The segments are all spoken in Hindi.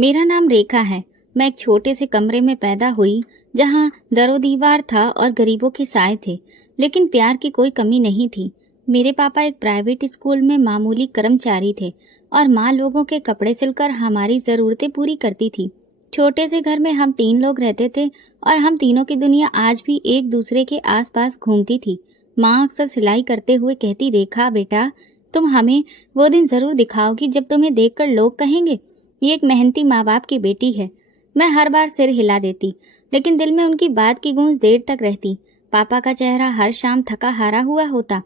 मेरा नाम रेखा है। मैं एक छोटे से कमरे में पैदा हुई, जहाँ दरो दीवार था और गरीबों के साए थे, लेकिन प्यार की कोई कमी नहीं थी। मेरे पापा एक प्राइवेट स्कूल में मामूली कर्मचारी थे और माँ लोगों के कपड़े सिलकर हमारी ज़रूरतें पूरी करती थी। छोटे से घर में हम 3 लोग रहते थे और हम तीनों की दुनिया आज भी एक दूसरे के आसपास घूमती थी। माँ अक्सर सिलाई करते हुए कहती, रेखा बेटा, तुम हमें वो दिन ज़रूर दिखाओगी जब तुम्हें देखकर लोग कहेंगे, ये एक मेहनती माँ बाप की बेटी है। मैं हर बार सिर हिला देती, लेकिन दिल में उनकी बात की गूंज देर तक रहती। पापा का चेहरा हर शाम थका हारा हुआ होता,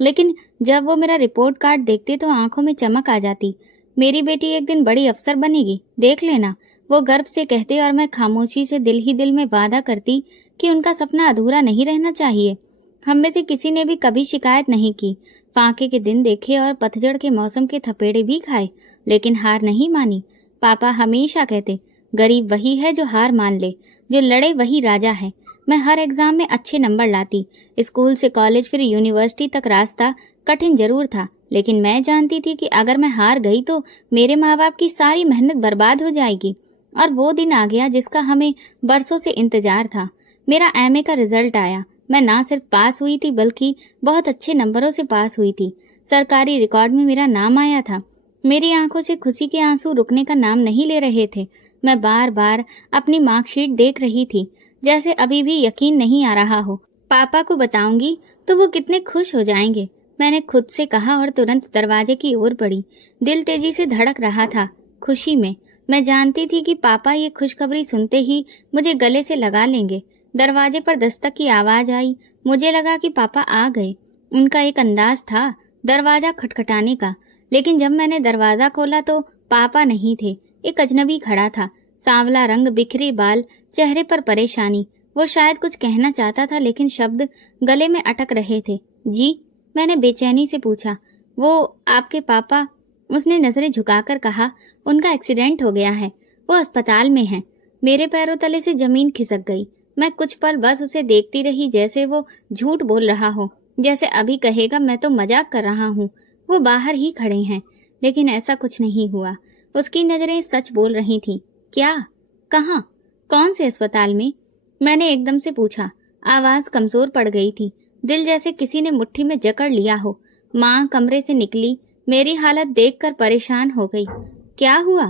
लेकिन जब वो मेरा रिपोर्ट कार्ड देखते तो आंखों में चमक आ जाती। मेरी बेटी एक दिन बड़ी अफसर बनेगी, देख लेना, वो गर्व से कहते, और मैं खामोशी से दिल ही दिल में वादा करती कि उनका सपना अधूरा नहीं रहना चाहिए। हम में से किसी ने भी कभी शिकायत नहीं की। फाके के दिन देखे और पतझड़ के मौसम के थपेड़े भी खाए, लेकिन हार नहीं मानी। पापा हमेशा कहते, गरीब वही है जो हार मान ले, जो लड़े वही राजा है। मैं हर एग्जाम में अच्छे नंबर लाती। स्कूल से कॉलेज फिर यूनिवर्सिटी तक रास्ता कठिन जरूर था, लेकिन मैं जानती थी कि अगर मैं हार गई तो मेरे माँ बाप की सारी मेहनत बर्बाद हो जाएगी। और वो दिन आ गया जिसका हमें बरसों से इंतजार था। मेरा एमए का रिजल्ट आया। मैं ना सिर्फ पास हुई थी, बल्कि बहुत अच्छे नंबरों से पास हुई थी। सरकारी रिकॉर्ड में मेरा नाम आया था। मेरी आंखों से खुशी के आंसू रुकने का नाम नहीं ले रहे थे। मैं बार बार अपनी मार्कशीट देख रही थी, जैसे अभी भी यकीन नहीं आ रहा हो। पापा को बताऊंगी तो वो कितने खुश हो जाएंगे, मैंने खुद से कहा, और तुरंत दरवाजे की ओर बढ़ी। दिल तेजी से धड़क रहा था, खुशी में। मैं जानती थी कि पापा ये खुशखबरी सुनते ही मुझे गले से लगा लेंगे। दरवाजे पर दस्तक की आवाज आई। मुझे लगा कि पापा आ गए। उनका एक अंदाज था दरवाजा खटखटाने का, लेकिन जब मैंने दरवाजा खोला तो पापा नहीं थे। एक अजनबी खड़ा था, सांवला रंग, बिखरे बाल, चेहरे पर परेशानी। वो शायद कुछ कहना चाहता था, लेकिन शब्द गले में अटक रहे थे। जी? मैंने बेचैनी से पूछा। वो आपके पापा? उसने नजरें झुकाकर कहा, उनका एक्सीडेंट हो गया है, वो अस्पताल में है। मेरे पैरों तले से जमीन खिसक गई। मैं कुछ पल बस उसे देखती रही, जैसे वो झूठ बोल रहा हो, जैसे अभी कहेगा मैं तो मजाक कर रहा हूँ, वो बाहर ही खड़े हैं। लेकिन ऐसा कुछ नहीं हुआ। उसकी नजरें सच बोल रही थीं। क्या? कहाँ? कौन से अस्पताल में? मैंने एकदम से पूछा। आवाज कमजोर पड़ गई थी, दिल जैसे किसी ने मुट्ठी में जकड़ लिया हो। माँ कमरे से निकली, मेरी हालत देखकर परेशान हो गई। क्या हुआ?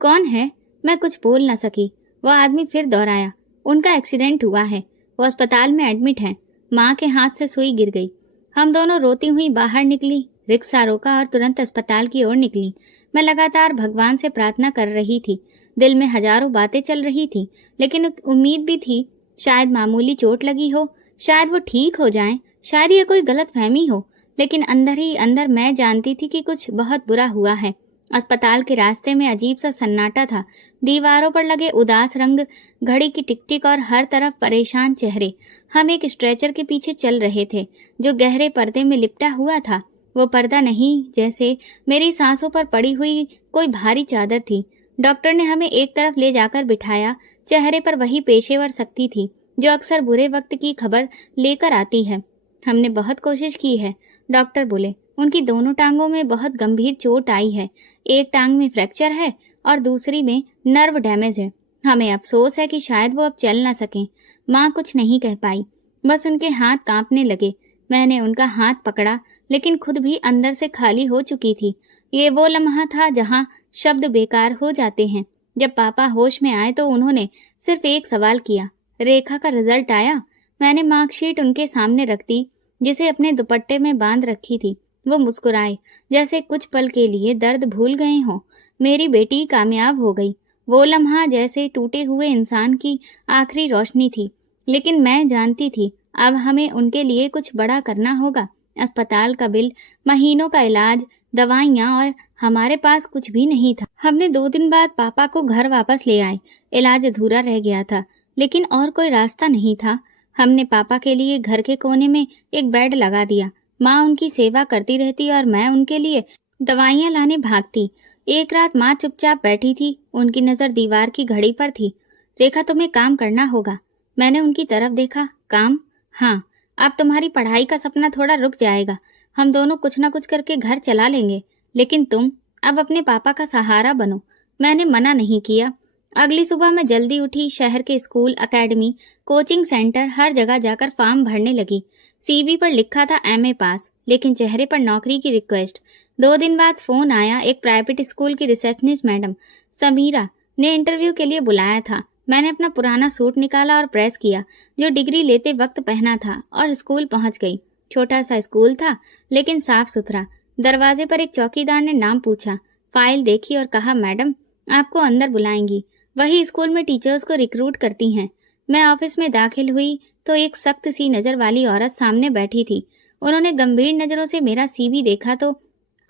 कौन है? मैं कुछ बोल न सकी। वो आदमी फिर दोहराया, उनका एक्सीडेंट हुआ है, वो अस्पताल में एडमिट हैं। माँ के हाथ से सुई गिर गई। हम दोनों रोती हुई बाहर निकली, रिक्शा रोका और तुरंत अस्पताल की ओर निकली। मैं लगातार भगवान से प्रार्थना कर रही थी। दिल में हजारों बातें चल रही थी, लेकिन एक उम्मीद भी थी। शायद मामूली चोट लगी हो, शायद वो ठीक हो जाएं, शायद ये कोई गलत फहमी हो। लेकिन अंदर ही अंदर मैं जानती थी कि कुछ बहुत बुरा हुआ है। अस्पताल के रास्ते में अजीब सा सन्नाटा था। दीवारों पर लगे उदास रंग, घड़ी की टिक टिक और हर तरफ परेशान चेहरे। हम एक स्ट्रेचर के पीछे चल रहे थे, जो गहरे पर्दे में लिपटा हुआ था। वो पर्दा नहीं, जैसे मेरी सांसों पर पड़ी हुई कोई भारी चादर थी। डॉक्टर ने हमें एक तरफ ले जाकर बिठाया। चेहरे पर वही पेशेवर सख्ती थी जो अक्सर बुरे वक्त की खबर लेकर आती है। हमने बहुत कोशिश की है, डॉक्टर बोले। उनकी दोनों टांगों में बहुत गंभीर चोट आई है। एक टांग में फ्रैक्चर है और दूसरी में नर्व डैमेज है। हमें अफसोस है कि शायद वो अब चल ना सकें। माँ कुछ नहीं कह पाई, बस उनके हाथ कांपने लगे। मैंने उनका हाथ पकड़ा, लेकिन खुद भी अंदर से खाली हो चुकी थी। ये वो लम्हा था जहाँ शब्द बेकार हो जाते हैं। जब पापा होश में आए तो उन्होंने सिर्फ एक सवाल किया, रेखा का रिजल्ट आया? मैंने मार्कशीट उनके सामने रख दी, जिसे अपने दुपट्टे में बांध रखी थी। वो मुस्कुराए, जैसे कुछ पल के लिए दर्द भूल गए हों। मेरी बेटी कामयाब हो गई। वो लम्हा जैसे टूटे हुए इंसान की आखिरी रोशनी थी। लेकिन मैं जानती थी अब हमें उनके लिए कुछ बड़ा करना होगा। अस्पताल का बिल, महीनों का इलाज, दवाइयाँ, और हमारे पास कुछ भी नहीं था। हमने 2 दिन बाद पापा को घर वापस ले आए। इलाज अधूरा रह गया था, लेकिन और कोई रास्ता नहीं था। हमने पापा के लिए घर के कोने में एक बेड लगा दिया। माँ उनकी सेवा करती रहती और मैं उनके लिए दवाइयाँ लाने भागती। एक रात माँ चुपचाप बैठी थी, उनकी नजर दीवार की घड़ी पर थी। रेखा, तुम्हें काम करना होगा। मैंने उनकी तरफ देखा। काम? हाँ, अब तुम्हारी पढ़ाई का सपना थोड़ा रुक जाएगा। हम दोनों कुछ ना कुछ करके घर चला लेंगे, लेकिन तुम अब अपने पापा का सहारा बनो। मैंने मना नहीं किया। अगली सुबह मैं जल्दी उठी, शहर के स्कूल, एकेडमी, कोचिंग सेंटर हर जगह जाकर फॉर्म भरने लगी। सीवी पर लिखा था एमए पास, लेकिन चेहरे पर नौकरी की रिक्वेस्ट। 2 दिन बाद फोन आया, एक प्राइवेट स्कूल की रिसेप्शनिस्ट मैडम समीरा ने इंटरव्यू के लिए बुलाया था। मैंने अपना पुराना सूट निकाला और प्रेस किया, जो डिग्री लेते वक्त पहना था, और स्कूल पहुंच गई। छोटा सा स्कूल था, लेकिन साफ सुथरा। दरवाजे पर एक चौकीदार ने नाम पूछा, फाइल देखी और कहा, मैडम आपको अंदर बुलाएंगी। वही स्कूल में टीचर्स को रिक्रूट करती हैं। मैं ऑफिस में दाखिल हुई तो एक सख्त सी नजर वाली औरत सामने बैठी थी। उन्होंने गंभीर नजरों से मेरा सीवी देखा तो,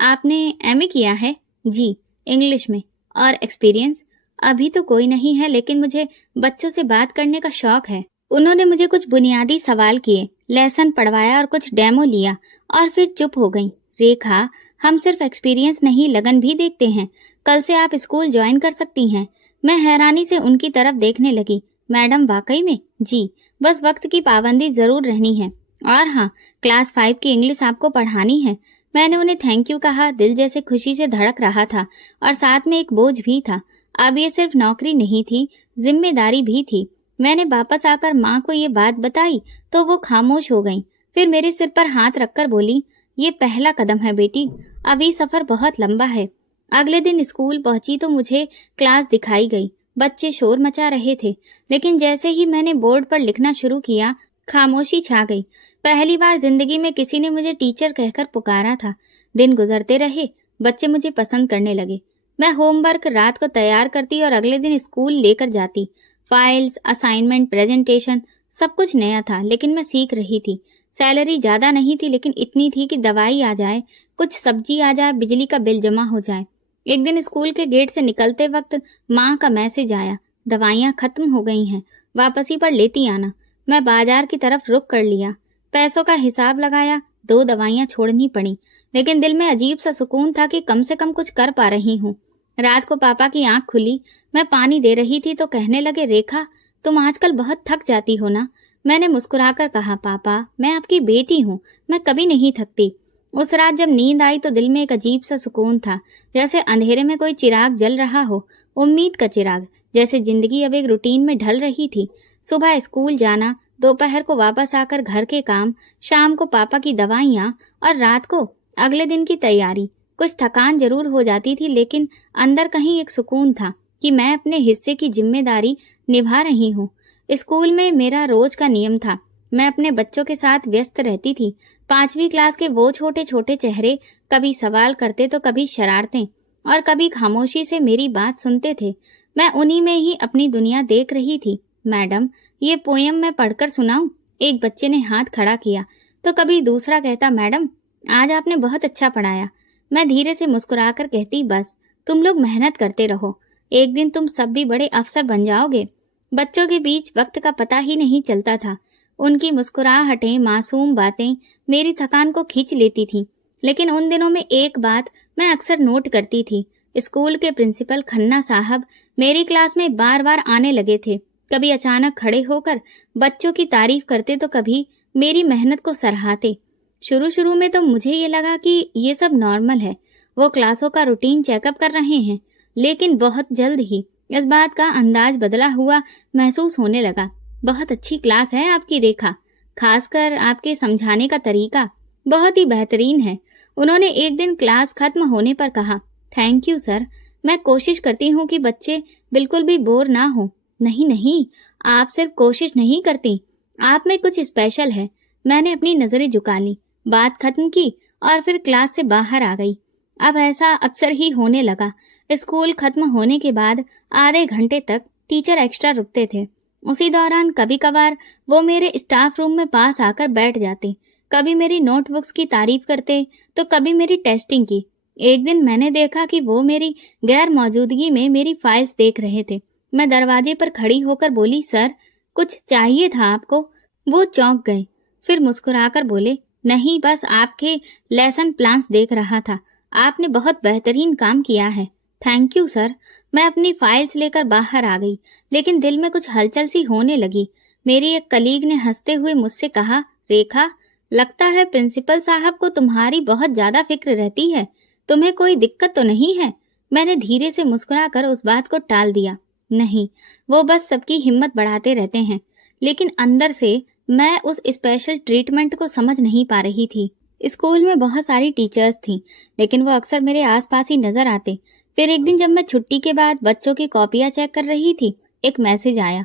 आपने एमए किया है? जी, इंग्लिश में। और एक्सपीरियंस? अभी तो कोई नहीं है, लेकिन मुझे बच्चों से बात करने का शौक है। उन्होंने मुझे कुछ बुनियादी सवाल किए, लेसन पढ़वाया और कुछ डेमो लिया, और फिर चुप हो गई। रेखा, हम सिर्फ एक्सपीरियंस नहीं, लगन भी देखते हैं। कल से आप स्कूल ज्वाइन कर सकती हैं। मैं हैरानी से उनकी तरफ देखने लगी। मैडम वाकई में? जी, बस वक्त की पाबंदी जरूर रहनी है। और हाँ, क्लास 5 की इंग्लिश आपको पढ़ानी है। मैंने उन्हें थैंक यू कहा। दिल जैसे खुशी से धड़क रहा था, और साथ में एक बोझ भी था। अब ये सिर्फ नौकरी नहीं थी, जिम्मेदारी भी थी। मैंने वापस आकर माँ को ये बात बताई तो वो खामोश हो गईं। फिर मेरे सिर पर हाथ रखकर बोली, ये पहला कदम है बेटी, अभी सफर बहुत लंबा है। अगले दिन स्कूल पहुंची तो मुझे क्लास दिखाई गई। बच्चे शोर मचा रहे थे, लेकिन जैसे ही मैंने बोर्ड पर लिखना शुरू किया, खामोशी छा गई। पहली बार जिंदगी में किसी ने मुझे टीचर कहकर पुकारा था। दिन गुजरते रहे, बच्चे मुझे पसंद करने लगे। मैं होमवर्क रात को तैयार करती और अगले दिन स्कूल लेकर जाती। फाइल्स, असाइनमेंट, प्रेजेंटेशन, सब कुछ नया था, लेकिन मैं सीख रही थी। सैलरी ज्यादा नहीं थी, लेकिन इतनी थी कि दवाई आ जाए, कुछ सब्जी आ जाए, बिजली का बिल जमा हो जाए। एक दिन स्कूल के गेट से निकलते वक्त माँ का मैसेज आया, दवाइयाँ खत्म हो गई हैं, वापसी पर लेती आना। मैं बाजार की तरफ रुख कर लिया। पैसों का हिसाब लगाया, 2 दवाइयाँ छोड़नी पड़ी, लेकिन दिल में अजीब सा सुकून था कि कम से कम कुछ कर पा रही हूँ। रात को पापा की आंख खुली, मैं पानी दे रही थी तो कहने लगे, रेखा तुम आजकल बहुत थक जाती हो ना। मैंने मुस्कुराकर कहा, पापा मैं आपकी बेटी हूँ, मैं कभी नहीं थकती। उस रात जब नींद आई तो दिल में एक अजीब सा सुकून था, जैसे अंधेरे में कोई चिराग जल रहा हो, उम्मीद का चिराग। जैसे जिंदगी अब एक रूटीन में ढल रही थी। सुबह स्कूल जाना, दोपहर को वापस आकर घर के काम, शाम को पापा की दवाइयाँ, और रात को अगले दिन की तैयारी। कुछ थकान जरूर हो जाती थी, लेकिन अंदर कहीं एक सुकून था कि मैं अपने हिस्से की जिम्मेदारी निभा रही हूँ। स्कूल में मेरा रोज का नियम था, मैं अपने बच्चों के साथ व्यस्त रहती थी। 5वीं क्लास के वो छोटे छोटे चेहरे कभी सवाल करते तो कभी शरारतें, और कभी खामोशी से मेरी बात सुनते थे। मैं उन्हीं में ही अपनी दुनिया देख रही थी। मैडम, ये पोयम मैं पढ़कर सुनाऊं? एक बच्चे ने हाथ खड़ा किया तो कभी दूसरा कहता, मैडम आज आपने बहुत अच्छा पढ़ाया। मैं धीरे से मुस्कुराकर कहती, बस तुम लोग मेहनत करते रहो, एक दिन तुम सब भी बड़े अफसर बन जाओगे। बच्चों के बीच वक्त का पता ही नहीं चलता था। उनकी मुस्कुराहटें, मासूम बातें मेरी थकान को खींच लेती थी। लेकिन उन दिनों में एक बात मैं अक्सर नोट करती थी। स्कूल के प्रिंसिपल खन्ना साहब मेरी क्लास में बार बार आने लगे थे। कभी अचानक खड़े होकर बच्चों की तारीफ करते तो कभी मेरी मेहनत को सराहते। शुरू शुरू में तो मुझे ये लगा कि ये सब नॉर्मल है, वो क्लासों का रूटीन चेकअप कर रहे हैं, लेकिन बहुत जल्द ही इस बात का अंदाज बदला हुआ महसूस होने लगा। बहुत अच्छी क्लास है आपकी रेखा, खासकर आपके समझाने का तरीका बहुत ही बेहतरीन है। उन्होंने एक दिन क्लास खत्म होने पर कहा, थैंक यू सर, मैं कोशिश करती हूँ कि बच्चे बिल्कुल भी बोर ना हो। नहीं नहीं, आप सिर्फ कोशिश नहीं करती, आप में कुछ स्पेशल है। मैंने अपनी नजरें झुका ली, बात खत्म की और फिर क्लास से बाहर आ गई। अब ऐसा अक्सर ही होने लगा। स्कूल खत्म होने के बाद आधे घंटे तक टीचर एक्स्ट्रा रुकते थे। उसी दौरान कभी कभार वो मेरे स्टाफ रूम में पास आकर बैठ जाते। कभी मेरी नोटबुक्स की तारीफ करते तो कभी मेरी टेस्टिंग की। एक दिन मैंने देखा कि वो मेरी गैर मौजूदगी में मेरी फाइल्स देख रहे थे। मैं दरवाजे पर खड़ी होकर बोली, सर कुछ चाहिए था आपको? वो चौंक गए, फिर मुस्कुराकर बोले, नहीं बस आपके लेसन प्लान्स देख रहा था, आपने बहुत बेहतरीन काम किया है। Thank you sir. मैं अपनी फाइल्स लेकर बाहर आ गई, लेकिन दिल में कुछ हलचल सी होने लगी। मेरी एक कलीग ने हंसते हुए मुझसे कहा, रेखा लगता है प्रिंसिपल साहब को तुम्हारी बहुत ज्यादा फिक्र रहती है, तुम्हें कोई दिक्कत तो नहीं है? मैंने धीरे से मुस्कुराकर उस बात को टाल दिया। नहीं, वो बस सबकी हिम्मत बढ़ाते रहते हैं, लेकिन अंदर से मैं उस स्पेशल ट्रीटमेंट को समझ नहीं पा रही थी। स्कूल में बहुत सारी टीचर्स थीं, लेकिन वो अक्सर मेरे आसपास ही नजर आते। फिर एक दिन जब मैं छुट्टी के बाद बच्चों की कॉपियां चेक कर रही थी, एक मैसेज आया,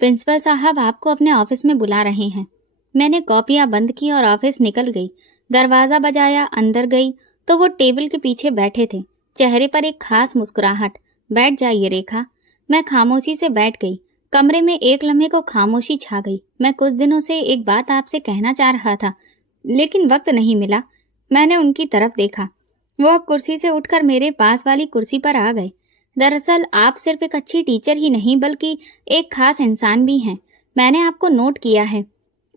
प्रिंसिपल साहब आपको अपने ऑफिस में बुला रहे हैं। मैंने कॉपियां बंद की और ऑफिस निकल गई। दरवाजा बजाया, अंदर गई तो वो टेबल के पीछे बैठे थे, चेहरे पर एक खास मुस्कुराहट। बैठ जाइए रेखा। मैं खामोशी से बैठ गई। कमरे में एक लम्हे को खामोशी छा गई। मैं कुछ दिनों से एक बात आपसे कहना चाह रहा था, लेकिन वक्त नहीं मिला। मैंने उनकी तरफ देखा। वो अब कुर्सी से उठकर मेरे पास वाली कुर्सी पर आ गए। दरअसल आप सिर्फ एक अच्छी टीचर ही नहीं बल्कि एक खास इंसान भी हैं। मैंने आपको नोट किया है।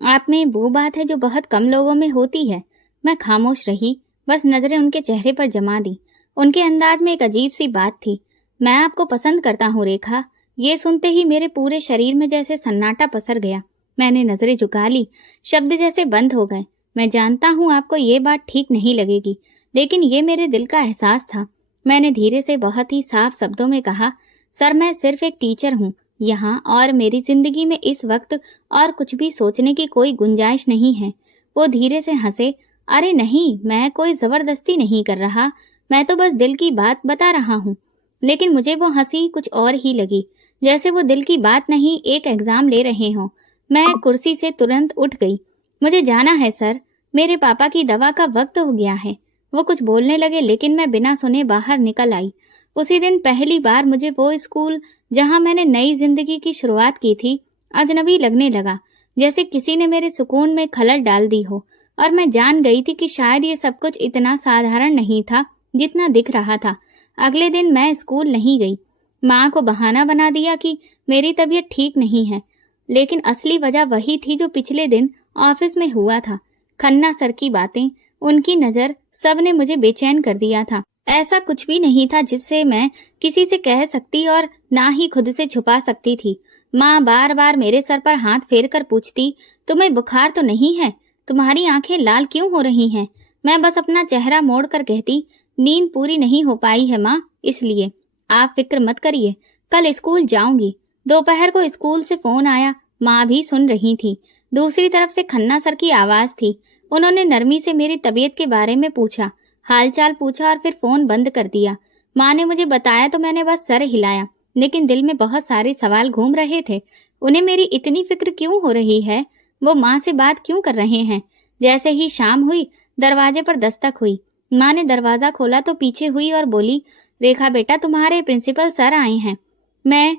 आप में वो बात है जो बहुत कम लोगों में होती है। मैं खामोश रही, बस नजरें उनके चेहरे पर जमा दी। उनके अंदाज में एक अजीब सी बात थी। मैं आपको पसंद करता हूँ रेखा। ये सुनते ही मेरे पूरे शरीर में जैसे सन्नाटा पसर गया। मैंने नजरें झुका ली, शब्द जैसे बंद हो गए। मैं जानता हूँ आपको ये बात ठीक नहीं लगेगी, लेकिन ये मेरे दिल का एहसास था। मैंने धीरे से बहुत ही साफ शब्दों में कहा, सर मैं सिर्फ एक टीचर हूँ यहाँ, और मेरी जिंदगी में इस वक्त और कुछ भी सोचने की कोई गुंजाइश नहीं है। वो धीरे से हंसे। अरे नहीं, मैं कोई जबरदस्ती नहीं कर रहा, मैं तो बस दिल की बात बता रहा हूँ। लेकिन मुझे वो हंसी कुछ और ही लगी, जैसे वो दिल की बात नहीं एक एग्जाम ले रहे हों। मैं कुर्सी से तुरंत उठ गई। मुझे जाना है सर, मेरे पापा की दवा का वक्त हो गया है। वो कुछ बोलने लगे, लेकिन मैं बिना सुने बाहर निकल आई। उसी दिन पहली बार मुझे वो स्कूल जहां मैंने नई जिंदगी की शुरुआत की थी अजनबी लगने लगा, जैसे किसी ने मेरे सुकून में खलल डाल दी हो। और मैं जान गई थी कि शायद ये सब कुछ इतना साधारण नहीं था जितना दिख रहा था। अगले दिन मैं स्कूल नहीं गई। माँ को बहाना बना दिया कि मेरी तबीयत ठीक नहीं है, लेकिन असली वजह वही थी जो पिछले दिन ऑफिस में हुआ था। खन्ना सर की बातें, उनकी नजर, सब ने मुझे बेचैन कर दिया था। ऐसा कुछ भी नहीं था जिससे मैं किसी से कह सकती और ना ही खुद से छुपा सकती थी। माँ बार बार मेरे सर पर हाथ फेर कर पूछती, तुम्हें बुखार तो नहीं है? तुम्हारी आंखें लाल क्यों हो रही हैं? मैं बस अपना चेहरा मोड़ कर कहती, नींद पूरी नहीं हो पाई है माँ, इसलिए। आप फिक्र मत करिए, कल स्कूल जाऊंगी। दोपहर को स्कूल से फोन आया। माँ भी सुन रही थी। दूसरी तरफ से खन्ना सर की आवाज थी। उन्होंने नरमी से मेरी तबीयत के बारे में पूछा, हालचाल पूछा और फिर फोन बंद कर दिया। माँ ने मुझे बताया तो मैंने बस सर हिलाया, लेकिन दिल में बहुत सारे सवाल घूम रहे थे। उन्हें मेरी इतनी फिक्र क्यों हो रही है? वो माँ से बात क्यों कर रहे हैं? जैसे ही शाम हुई, दरवाजे पर दस्तक हुई। माँ ने दरवाजा खोला तो पीछे हुई और बोली, रेखा बेटा, तुम्हारे प्रिंसिपल सर आए हैं। मैं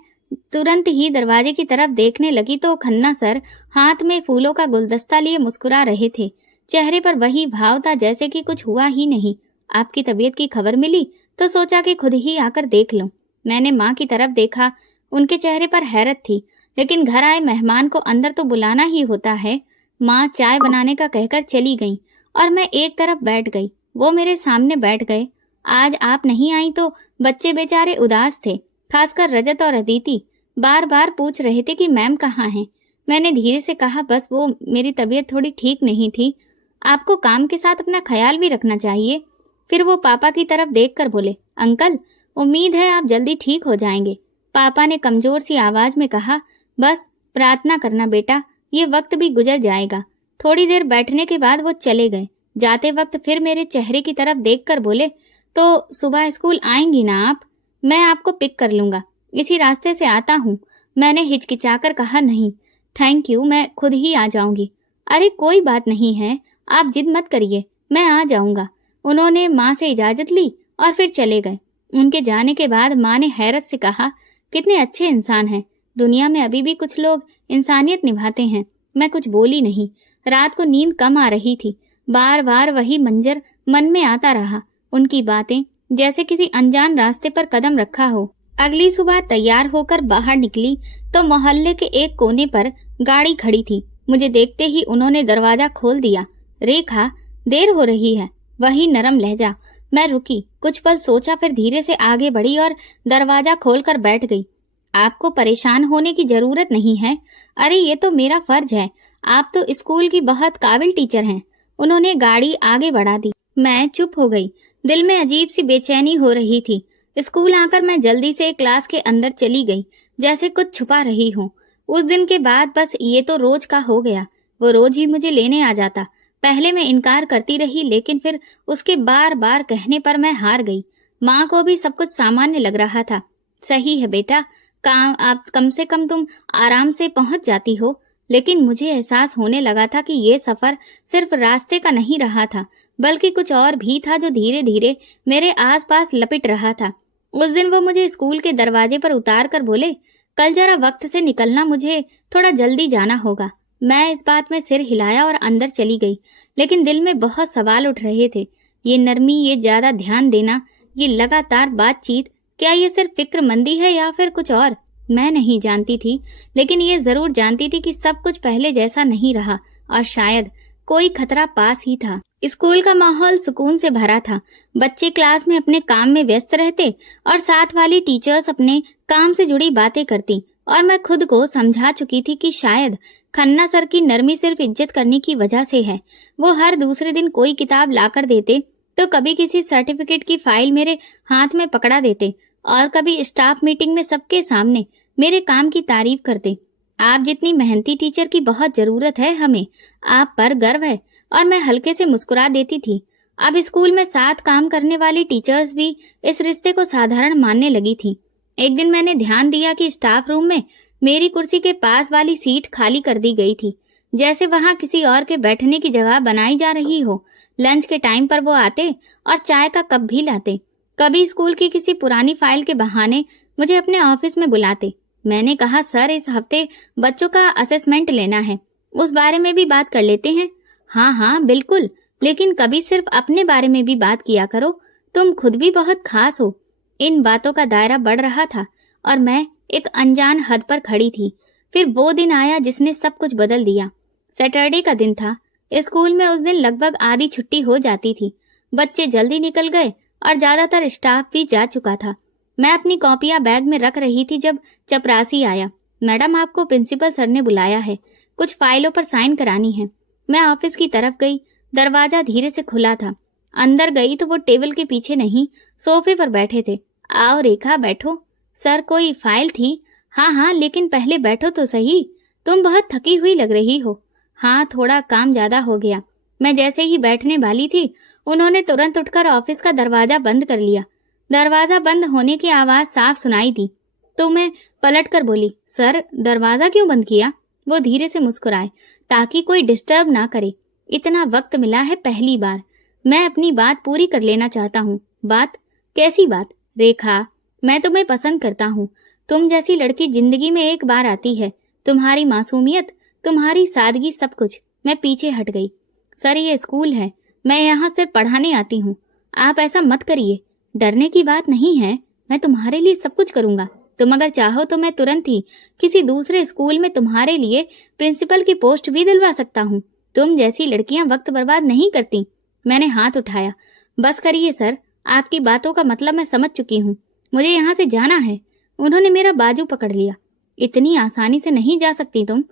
तुरंत ही दरवाजे की तरफ देखने लगी तो खन्ना सर हाथ में फूलों का गुलदस्ता लिए मुस्कुरा रहे थे। चेहरे पर वही भाव था जैसे कि कुछ हुआ ही नहीं। आपकी तबीयत की खबर मिली तो सोचा कि खुद ही आकर देख लूं। मैंने माँ की तरफ देखा। उनके चेहरे पर हैरत थी, लेकिन घर आए मेहमान को अंदर तो बुलाना ही होता है। माँ चाय बनाने का कहकर चली गई और मैं एक तरफ बैठ गई। वो मेरे सामने बैठ गए। आज आप नहीं आई तो बच्चे बेचारे उदास थे, खासकर रजत और अदिति। बार बार पूछ रहे थे कि मैम कहाँ हैं। मैंने धीरे से कहा, बस वो मेरी तबीयत थोड़ी ठीक नहीं थी। आपको काम के साथ अपना ख्याल भी रखना चाहिए। फिर वो पापा की तरफ देखकर बोले, अंकल, उम्मीद है आप जल्दी ठीक हो जाएंगे। पापा ने कमजोर सी आवाज में कहा, बस प्रार्थना करना बेटा, ये वक्त भी गुजर जाएगा। थोड़ी देर बैठने के बाद वो चले गए। जाते वक्त फिर मेरे चेहरे की तरफ देखकर बोले, तो सुबह स्कूल आएंगी ना आप? मैं आपको पिक कर लूंगा, इसी रास्ते से आता हूँ। मैंने हिचकिचाकर कहा, नहीं थैंक यू, मैं खुद ही आ जाऊंगी। अरे कोई बात नहीं है, आप जिद मत करिए, मैं आ जाऊंगा। उन्होंने माँ से इजाजत ली और फिर चले गए। उनके जाने के बाद माँ ने हैरत से कहा, कितने अच्छे इंसान हैं। दुनिया में अभी भी कुछ लोग इंसानियत निभाते हैं। मैं कुछ बोली नहीं। रात को नींद कम आ रही थी। बार बार वही मंजर मन में आता रहा, उनकी बातें, जैसे किसी अनजान रास्ते पर कदम रखा हो। अगली सुबह तैयार होकर बाहर निकली तो मोहल्ले के एक कोने पर गाड़ी खड़ी थी। मुझे देखते ही उन्होंने दरवाजा खोल दिया। रेखा, देर हो रही है। वही नरम लहजा। मैं रुकी, कुछ पल सोचा, फिर धीरे से आगे बढ़ी और दरवाजा खोलकर बैठ गई। आपको परेशान होने की जरूरत नहीं है। अरे ये तो मेरा फर्ज है, आप तो स्कूल की बहुत काबिल टीचर हैं। उन्होंने गाड़ी आगे बढ़ा दी। मैं चुप हो गई। दिल में अजीब सी बेचैनी हो रही थी। स्कूल आकर मैं जल्दी से क्लास के अंदर चली गई, जैसे कुछ छुपा रही हूँ। उस दिन के बाद बस ये तो रोज का हो गया। वो रोज ही मुझे लेने आ जाता। पहले मैं इनकार करती रही, लेकिन फिर उसके बार बार कहने पर मैं हार गई। माँ को भी सब कुछ सामान्य लग रहा था। सही है बेटा, काम आप कम से कम तुम आराम से पहुंच जाती हो। लेकिन मुझे एहसास होने लगा था कि ये सफर सिर्फ रास्ते का नहीं रहा था, बल्कि कुछ और भी था जो धीरे धीरे मेरे आसपास लपिट रहा था। उस दिन वो मुझे स्कूल के दरवाजे पर उतार कर बोले, कल जरा वक्त से निकलना, मुझे थोड़ा जल्दी जाना होगा। मैं इस बात में सिर हिलाया और अंदर चली गई, लेकिन दिल में बहुत सवाल उठ रहे थे। ये नरमी, ये ज्यादा ध्यान देना, ये लगातार बातचीत, क्या ये सिर्फ फिक्रमंदी है या फिर कुछ और? मैं नहीं जानती थी, लेकिन ये जरूर जानती थी कि सब कुछ पहले जैसा नहीं रहा और शायद कोई खतरा पास ही था। स्कूल का माहौल सुकून से भरा था। बच्चे क्लास में अपने काम में व्यस्त रहते और साथ वाली टीचर्स अपने काम से जुड़ी बातें करती, और मैं खुद को समझा चुकी थी कि शायद खन्ना सर की नरमी सिर्फ इज्जत करने की वजह से है। वो हर दूसरे दिन कोई किताब लाकर देते, तो कभी किसी सर्टिफिकेट की फाइल मेरे हाथ में पकड़ा देते, और कभी स्टाफ मीटिंग में सबके सामने मेरे काम की तारीफ करते। आप जितनी मेहनती टीचर की बहुत जरूरत है हमें, आप पर गर्व है। और मैं हल्के से मुस्कुरा देती थी। अब स्कूल में साथ काम करने वाली टीचर्स भी इस रिश्ते को साधारण मानने लगी थी। एक दिन मैंने ध्यान दिया कि स्टाफ रूम में मेरी कुर्सी के पास वाली सीट खाली कर दी गई थी, जैसे वहां किसी और के बैठने की जगह बनाई जा रही हो। लंच के टाइम पर वो आते और चाय का कप भी लाते। कभी स्कूल की किसी पुरानी फाइल के बहाने मुझे अपने ऑफिस में बुलाते। मैंने कहा, सर इस हफ्ते बच्चों का असेसमेंट लेना है, उस बारे में भी बात कर लेते हैं। हाँ हाँ बिल्कुल, लेकिन कभी सिर्फ अपने बारे में भी बात किया करो, तुम खुद भी बहुत खास हो। इन बातों का दायरा बढ़ रहा था और मैं एक अनजान हद पर खड़ी थी। फिर वो दिन आया जिसने सब कुछ बदल दिया। सैटरडे का दिन था। स्कूल में उस दिन लगभग आधी छुट्टी हो जाती थी। बच्चे जल्दी निकल गए और ज्यादातर स्टाफ भी जा चुका था। मैं अपनी कॉपियां बैग में रख रही थी जब चपरासी आया। मैडम, आपको प्रिंसिपल सर ने बुलाया है, कुछ फाइलों पर साइन करानी है। मैं ऑफिस की तरफ गई। दरवाजा धीरे से खुला था। अंदर गई तो वो टेबल के पीछे नहीं, सोफे पर बैठे थे। आओ रेखा, बैठो। सर, कोई फाइल थी? हाँ हाँ, लेकिन पहले बैठो तो सही, तुम बहुत थकी हुई लग रही हो। हाँ, थोड़ा काम ज्यादा हो गया। मैं जैसे ही बैठने वाली थी, उन्होंने तुरंत उठकर ऑफिस का दरवाजा बंद कर लिया। दरवाजा बंद होने की आवाज साफ सुनाई दी तो मैं पलट कर बोली, सर दरवाजा क्यों बंद किया? वो धीरे से मुस्कुराए, ताकि कोई डिस्टर्ब ना करे। इतना वक्त मिला है पहली बार, मैं अपनी बात पूरी कर लेना चाहता हूँ। बात? कैसी बात? रेखा, मैं तुम्हें पसंद करता हूँ। तुम जैसी लड़की जिंदगी में एक बार आती है। तुम्हारी मासूमियत, तुम्हारी सादगी, सब कुछ। मैं पीछे हट गई। सर, ये स्कूल है, मैं यहाँ सिर्फ पढ़ाने आती हूँ, आप ऐसा मत करिए। डरने की बात नहीं है, मैं तुम्हारे लिए सब कुछ करूंगा। तुम अगर चाहो तो मैं तुरंत ही किसी दूसरे स्कूल में तुम्हारे लिए प्रिंसिपल की पोस्ट भी दिलवा सकता हूँ। तुम जैसी लड़कियां वक्त बर्बाद नहीं करती। मैंने हाथ उठाया। बस करिए सर, आपकी बातों का मतलब मैं समझ चुकी हूँ, मुझे यहाँ से जाना है। उन्होंने मेरा बाजू पकड़ लिया। इतनी आसानी से नहीं जा सकती तुम,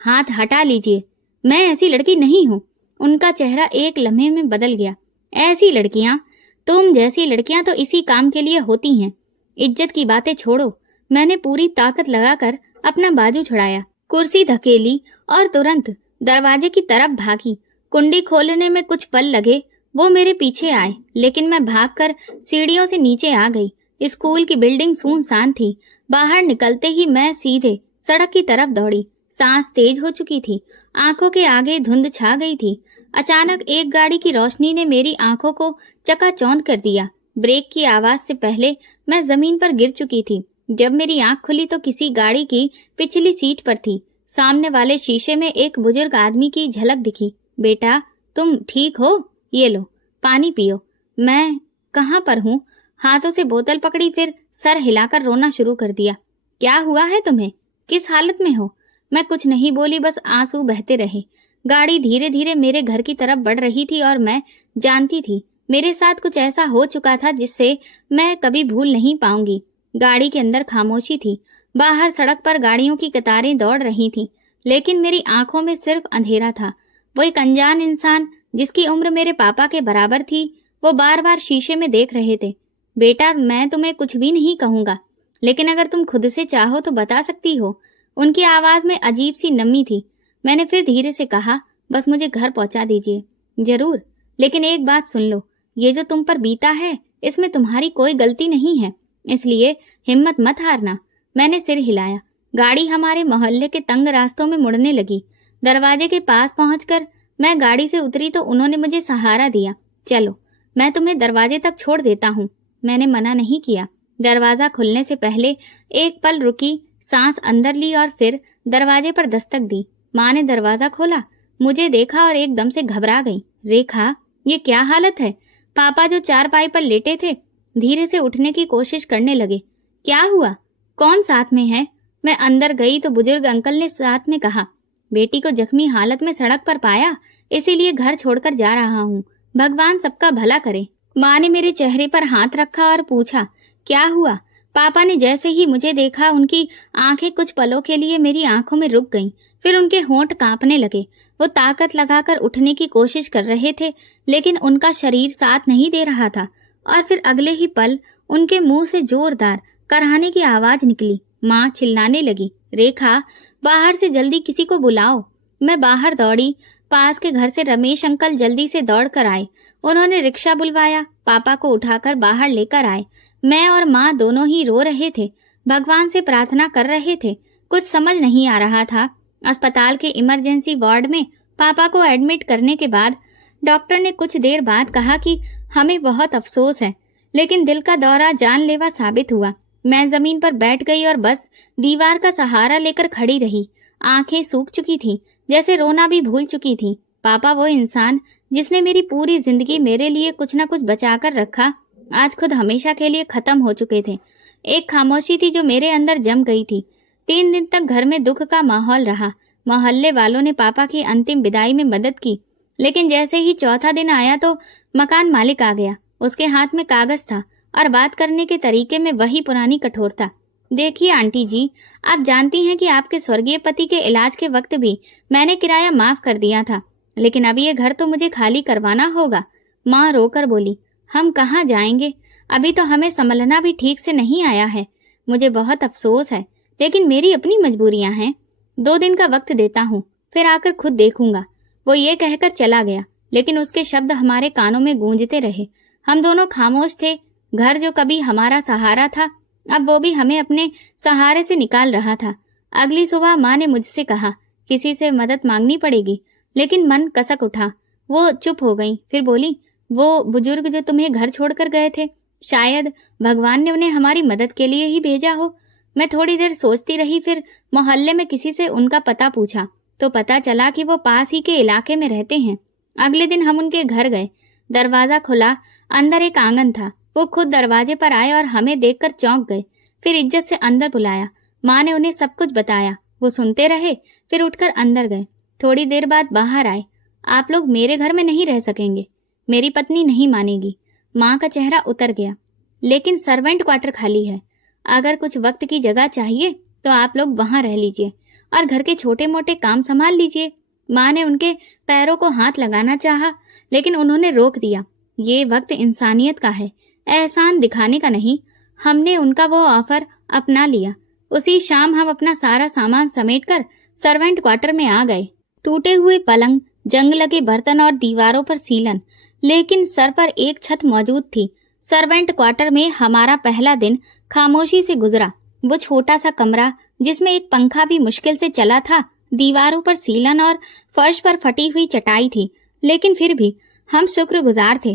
हाथ हटा लीजिए, मैं ऐसी लड़की नहीं हूँ। उनका चेहरा एक लम्हे में बदल गया। ऐसी लड़कियां, तुम जैसी लड़कियां तो इसी काम के लिए होती हैं। इज्जत की बातें छोड़ो। मैंने पूरी ताकत लगाकर अपना बाजू छुड़ाया, कुर्सी धकेली और तुरंत दरवाजे की तरफ भागी। कुंडी खोलने में कुछ पल लगे, वो मेरे पीछे आए, लेकिन मैं भागकर सीढ़ियों से नीचे आ गई। स्कूल की बिल्डिंग सुनसान थी। बाहर निकलते ही मैं सीधे सड़क की तरफ दौड़ी। सांस तेज हो चुकी थी, आंखों के आगे धुंध छा गई थी। अचानक एक गाड़ी की रोशनी ने मेरी आंखों को चकाचौंध कर दिया। ब्रेक की आवाज से पहले मैं जमीन पर गिर चुकी थी। जब मेरी आंख खुली तो किसी गाड़ी की पिछली सीट पर थी। सामने वाले शीशे में एक बुजुर्ग आदमी की झलक दिखी। बेटा, तुम ठीक हो? ये लो, पानी पियो। मैं कहाँ पर हूँ? हाथों से बोतल पकड़ी, फिर सर हिलाकर रोना शुरू कर दिया। क्या हुआ है तुम्हें? किस हालत में हो? मैं कुछ नहीं बोली, बस आंसू बहते रहे। गाड़ी धीरे धीरे मेरे घर की तरफ बढ़ रही थी और मैं जानती थी मेरे साथ कुछ ऐसा हो चुका था जिससे मैं कभी भूल नहीं पाऊंगी। गाड़ी के अंदर खामोशी थी। बाहर सड़क पर गाड़ियों की कतारें दौड़ रही थीं, लेकिन मेरी आंखों में सिर्फ अंधेरा था। वो एक अनजान इंसान जिसकी उम्र मेरे पापा के बराबर थी, वो बार बार शीशे में देख रहे थे। बेटा, मैं तुम्हें कुछ भी नहीं कहूंगा, लेकिन अगर तुम खुद से चाहो तो बता सकती हो। उनकी आवाज में अजीब सी नमी थी। मैंने फिर धीरे से कहा, बस मुझे घर पहुंचा दीजिए। जरूर, लेकिन एक बात सुन लो, ये जो तुम पर बीता है इसमें तुम्हारी कोई गलती नहीं है, इसलिए हिम्मत मत हारना। मैंने सिर हिलाया। गाड़ी हमारे मोहल्ले के तंग रास्तों में मुड़ने लगी। दरवाजे के पास पहुंचकर मैं गाड़ी से उतरी तो उन्होंने मुझे सहारा दिया। चलो, मैं तुम्हें दरवाजे तक छोड़ देता हूँ। मैंने मना नहीं किया। दरवाजा खुलने से पहले एक पल रुकी, सांस अंदर ली और फिर दरवाजे पर दस्तक दी। माँ ने दरवाजा खोला, मुझे देखा और एकदम से घबरा गई। रेखा, ये क्या हालत है? पापा जो चारपाई पर लेटे थे धीरे से उठने की कोशिश करने लगे। क्या हुआ? कौन साथ में है? मैं अंदर गई तो बुजुर्ग अंकल ने साथ में कहा, बेटी को जख्मी हालत में सड़क पर पाया, इसीलिए घर छोड़कर जा रहा हूँ। भगवान सबका भला करे। माँ ने मेरे चेहरे पर हाथ रखा और पूछा, क्या हुआ? पापा ने जैसे ही मुझे देखा उनकी आंखें कुछ पलों के लिए मेरी आंखों में रुक गईं, फिर उनके होंठ कांपने लगे। वो ताकत लगाकर उठने की कोशिश कर रहे थे, लेकिन उनका शरीर साथ नहीं दे रहा था। और फिर अगले ही पल उनके मुंह से जोरदार कराहने की आवाज निकली। माँ चिल्लाने लगी, रेखा, बाहर से जल्दी किसी को बुलाओ। मैं बाहर दौड़ी। पास के घर से रमेश अंकल जल्दी से दौड़ कर आए। उन्होंने रिक्शा बुलवाया, पापा को उठाकर बाहर लेकर आए। मैं और माँ दोनों ही रो रहे थे, भगवान से प्रार्थना कर रहे थे। कुछ समझ नहीं आ रहा था। अस्पताल के इमरजेंसी वार्ड में पापा को एडमिट करने के बाद डॉक्टर ने कुछ देर बाद कहा कि हमें बहुत अफसोस है, लेकिन दिल का दौरा जानलेवा साबित हुआ। मैं जमीन पर बैठ गई और बस दीवार का सहारा लेकर खड़ी रही। आंखें सूख चुकी थीं, जैसे रोना भी भूल चुकी थी। पापा, वो इंसान जिसने मेरी पूरी जिंदगी मेरे लिए कुछ न कुछ बचाकर रखा, आज खुद हमेशा के लिए खत्म हो चुके थे। एक खामोशी थी जो मेरे अंदर जम गई थी। 3 दिन तक घर में दुख का माहौल रहा। मोहल्ले वालों ने पापा की अंतिम विदाई में मदद की, लेकिन जैसे ही चौथा दिन आया तो मकान मालिक आ गया। उसके हाथ में कागज था और बात करने के तरीके में वही पुरानी कठोरता। देखिए आंटी जी, आप जानती हैं कि आपके स्वर्गीय पति के इलाज के वक्त भी मैंने किराया माफ कर दिया था, लेकिन अब ये घर तो मुझे खाली करवाना होगा। माँ रोकर बोली, हम कहाँ जाएंगे? अभी तो हमें संभलना भी ठीक से नहीं आया है। मुझे बहुत अफसोस है, लेकिन मेरी अपनी मजबूरियां हैं। 2 दिन का वक्त देता हूँ, फिर आकर खुद देखूंगा। वो ये कहकर चला गया, लेकिन उसके शब्द हमारे कानों में गूंजते रहे। हम दोनों खामोश थे। घर जो कभी हमारा सहारा था, अब वो भी हमें अपने सहारे से निकाल रहा था। अगली सुबह माँ ने मुझसे कहा, किसी से मदद मांगनी पड़ेगी, लेकिन मन कसक उठा। वो चुप हो गई, फिर बोली, वो बुजुर्ग जो तुम्हें घर छोड़कर गए थे, शायद भगवान ने उन्हें हमारी मदद के लिए ही भेजा हो। मैं थोड़ी देर सोचती रही, फिर मोहल्ले में किसी से उनका पता पूछा तो पता चला कि वो पास ही के इलाके में रहते हैं। अगले दिन हम उनके घर गए। दरवाजा खुला, अंदर एक आंगन था। वो खुद दरवाजे पर आए और हमें देखकर चौंक गए, फिर इज्जत से अंदर बुलाया। माँ ने उन्हें सब कुछ बताया। वो सुनते रहे, फिर उठकर अंदर गए। थोड़ी देर बाद बाहर आए। आप लोग मेरे घर में नहीं रह सकेंगे, मेरी पत्नी नहीं मानेगी। माँ का चेहरा उतर गया। लेकिन सर्वेंट क्वार्टर खाली है, अगर कुछ वक्त की जगह चाहिए तो आप लोग वहां रह लीजिए और घर के छोटे मोटे काम संभाल लीजिए। माँ ने उनके पैरों को हाथ लगाना चाहा, लेकिन उन्होंने रोक दिया। ये वक्त इंसानियत का है, एहसान दिखाने का नहीं। हमने उनका वो ऑफर अपना लिया। उसी शाम हम अपना सारा सामान समेटकर सर्वेंट क्वार्टर में आ गए। टूटे हुए पलंग, जंग लगे बर्तन और दीवारों पर सीलन, लेकिन सर पर एक छत मौजूद थी। सर्वेंट क्वार्टर में हमारा पहला दिन खामोशी से गुजरा। वो छोटा सा कमरा जिसमें एक पंखा भी मुश्किल से चला था, दीवारों पर सीलन और फर्श पर फटी हुई चटाई थी, लेकिन फिर भी हम शुक्रगुजार थे,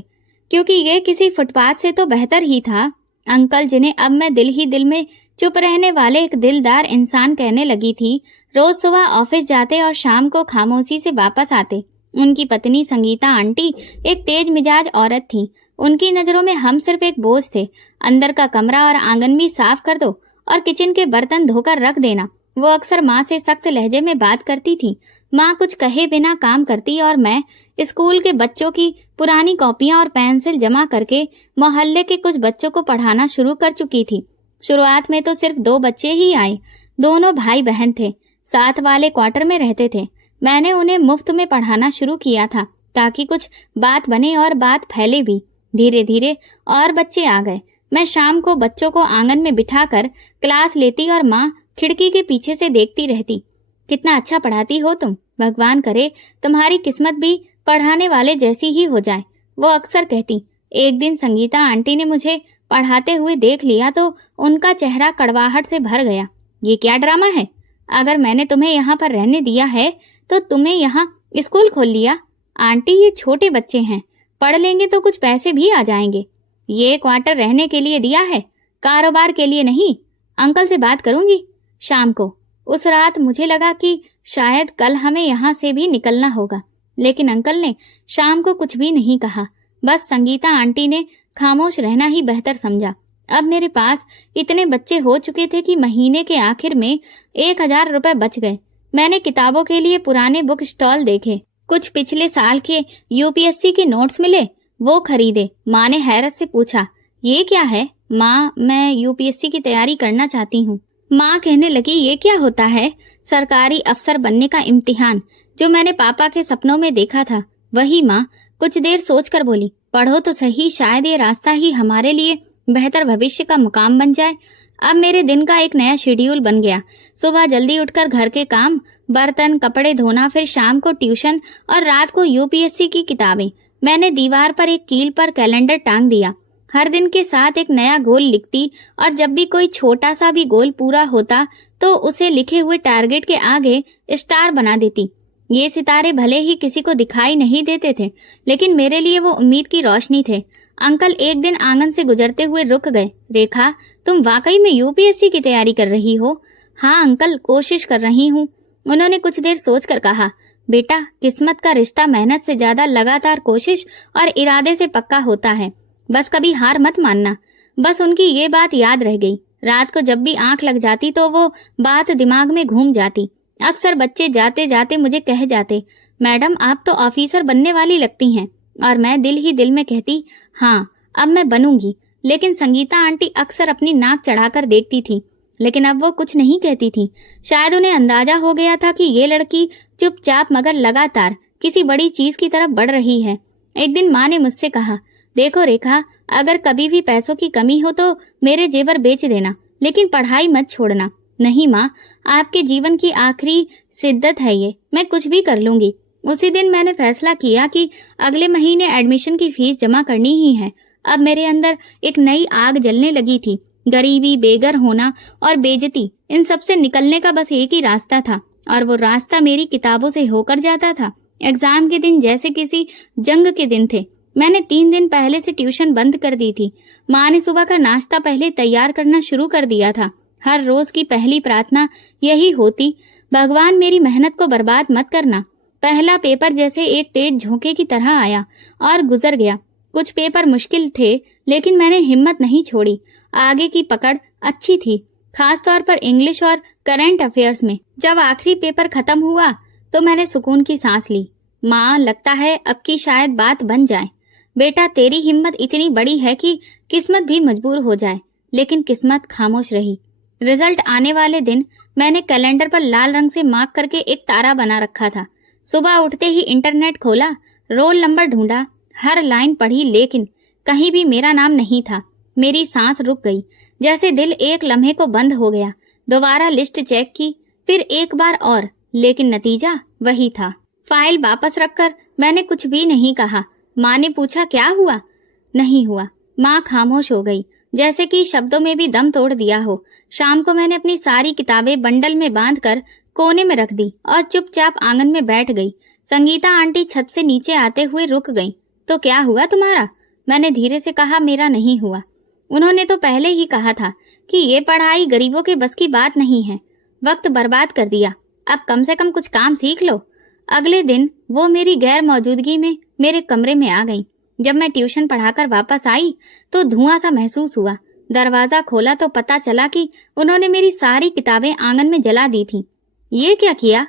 क्योंकि ये किसी फुटपाथ से तो बेहतर ही था। अंकल, जिन्हें अब मैं दिल ही दिल में चुप रहने वाले एक दिलदार इंसान कहने लगी थी, रोज सुबह ऑफिस जाते और शाम को खामोशी से वापस आते। उनकी पत्नी संगीता आंटी एक तेज मिजाज औरत थी। उनकी नजरों में हम सिर्फ एक बोझ थे। अंदर का कमरा और आंगन भी साफ कर दो और किचन के बर्तन धोकर रख देना। वो अक्सर माँ से सख्त लहजे में बात करती थी। माँ कुछ कहे बिना काम करती और मैं स्कूल के बच्चों की पुरानी कॉपियां और पेंसिल जमा करके मोहल्ले के कुछ बच्चों को पढ़ाना शुरू कर चुकी थी। शुरुआत में तो सिर्फ 2 बच्चे ही आए। दोनों भाई बहन थे, साथ वाले क्वार्टर में रहते थे। मैंने उन्हें मुफ्त में पढ़ाना शुरू किया था ताकि कुछ बात बने और बात फैले भी। धीरे धीरे और बच्चे आ गए। मैं शाम को बच्चों को आंगन में बिठाकर क्लास लेती और माँ खिड़की के पीछे से देखती रहती। कितना अच्छा पढ़ाती हो तुम, भगवान करे तुम्हारी किस्मत भी पढ़ाने वाले जैसी ही हो जाए, वो अक्सर कहती। एक दिन संगीता आंटी ने मुझे पढ़ाते हुए देख लिया तो उनका चेहरा कड़वाहट से भर गया। ये क्या ड्रामा है? अगर मैंने तुम्हें यहाँ पर रहने दिया है तो तुम्हें यहाँ स्कूल खोल लिया। आंटी ये छोटे बच्चे हैं, पढ़ लेंगे तो कुछ पैसे भी आ जाएंगे। ये क्वार्टर रहने के लिए दिया है, कारोबार के लिए नहीं। अंकल से बात करूंगी शाम को। उस रात मुझे लगा कि शायद कल हमें यहाँ से भी निकलना होगा, लेकिन अंकल ने शाम को कुछ भी नहीं कहा। बस संगीता आंटी ने खामोश रहना ही बेहतर समझा। अब मेरे पास इतने बच्चे हो चुके थे कि महीने के आखिर में 1000 रुपए बच गए। मैंने किताबों के लिए पुराने बुक स्टॉल देखे, कुछ पिछले साल के यूपीएससी के नोट्स मिले, वो खरीदे। माँ ने हैरत से पूछा, ये क्या है? माँ, मैं यूपीएससी की तैयारी करना चाहती हूँ। माँ कहने लगी, ये क्या होता है? सरकारी अफसर बनने का इम्तिहान, जो मैंने पापा के सपनों में देखा था वही। माँ कुछ देर सोचकर बोली, पढ़ो तो सही, शायद ये रास्ता ही हमारे लिए बेहतर भविष्य का मुकाम बन जाए। अब मेरे दिन का एक नया शेड्यूल बन गया। सुबह जल्दी उठकर घर के काम, बर्तन कपड़े धोना, फिर शाम को ट्यूशन और रात को यूपीएससी की किताबें। मैंने दीवार पर एक कील पर कैलेंडर टांग दिया। हर दिन के साथ एक नया गोल लिखती और जब भी कोई छोटा सा भी गोल पूरा होता तो उसे लिखे हुए टारगेट के आगे स्टार बना देती। ये सितारे भले ही किसी को दिखाई नहीं देते थे, लेकिन मेरे लिए वो उम्मीद की रोशनी थे। अंकल एक दिन आंगन से गुजरते हुए रुक गए। रेखा, तुम वाकई में यूपीएससी की तैयारी कर रही हो? हाँ अंकल, कोशिश कर रही हूँ। उन्होंने कुछ देर सोचकर कहा, बेटा, किस्मत का रिश्ता मेहनत से ज्यादा लगातार कोशिश और इरादे से पक्का होता है। बस कभी हार मत मानना। बस उनकी ये बात याद रह गई। रात को जब भी आंख लग जाती तो वो बात दिमाग में घूम जाती। अक्सर बच्चे जाते जाते मुझे कह जाते, मैडम आप तो ऑफिसर बनने वाली लगती हैं। और मैं दिल ही दिल में कहती, हाँ अब मैं बनूंगी। लेकिन संगीता आंटी अक्सर अपनी नाक चढ़ाकर देखती थी, लेकिन अब वो कुछ नहीं कहती थी। शायद उन्हें अंदाजा हो गया था कि ये लड़की चुपचाप मगर लगातार किसी बड़ी चीज की तरफ बढ़ रही है। एक दिन माँ ने मुझसे कहा, देखो रेखा, अगर कभी भी पैसों की कमी हो तो मेरे जेवर बेच देना, लेकिन पढ़ाई मत छोड़ना। नहीं माँ, आपके जीवन की आखिरी सिद्दत है ये, मैं कुछ भी कर लूंगी। उसी दिन मैंने फैसला किया कि अगले महीने एडमिशन की फीस जमा करनी ही है। अब मेरे अंदर एक नई आग जलने लगी थी। गरीबी, बेघर होना और बेइज्जती, इन सब से निकलने का बस एक ही रास्ता था, और वो रास्ता मेरी किताबों से होकर जाता था। एग्जाम के दिन जैसे किसी जंग के दिन थे। मैंने 3 दिन पहले से ट्यूशन बंद कर दी थी। माँ ने सुबह का नाश्ता पहले तैयार करना शुरू कर दिया था। हर रोज की पहली प्रार्थना यही होती, भगवान मेरी मेहनत को बर्बाद मत करना। पहला पेपर जैसे एक तेज झोंके की तरह आया और गुजर गया। कुछ पेपर मुश्किल थे, लेकिन मैंने हिम्मत नहीं छोड़ी। आगे की पकड़ अच्छी थी, खास तौर पर इंग्लिश और करंट अफेयर्स में। जब आखिरी पेपर खत्म हुआ तो मैंने सुकून की सांस ली। माँ, लगता है अब की शायद बात बन जाए। बेटा, तेरी हिम्मत इतनी बड़ी है कि किस्मत भी मजबूर हो जाए। लेकिन किस्मत खामोश रही। रिजल्ट आने वाले दिन मैंने कैलेंडर पर लाल रंग से मार्क करके एक तारा बना रखा था। सुबह उठते ही इंटरनेट खोला, रोल नंबर ढूंढा, हर लाइन पढ़ी, लेकिन कहीं भी मेरा नाम नहीं था। मेरी सांस रुक गई, जैसे दिल एक लम्हे को बंद हो गया। दोबारा लिस्ट चेक की, फिर एक बार और, लेकिन नतीजा वही था। फाइल वापस रखकर मैंने कुछ भी नहीं कहा। माँ ने पूछा, क्या हुआ? नहीं हुआ। माँ खामोश हो गई, जैसे कि शब्दों में भी दम तोड़ दिया हो। शाम को मैंने अपनी सारी किताबें बंडल में बांधकर कोने में रख दी और चुपचाप आंगन में बैठ गई। संगीता आंटी छत से नीचे आते हुए रुक गई। तो क्या हुआ तुम्हारा? मैंने धीरे से कहा, मेरा नहीं हुआ। उन्होंने तो पहले ही कहा था कि ये पढ़ाई गरीबों के बस की बात नहीं है। वक्त बर्बाद कर दिया, अब कम से कम कुछ काम सीख लो। अगले दिन वो मेरी गैर मौजूदगी में मेरे कमरे में आ गई। जब मैं ट्यूशन पढ़ाकर वापस आई तो धुआं सा महसूस हुआ। दरवाजा खोला तो पता चला कि उन्होंने मेरी सारी किताबें आंगन में जला दी थी। ये क्या किया?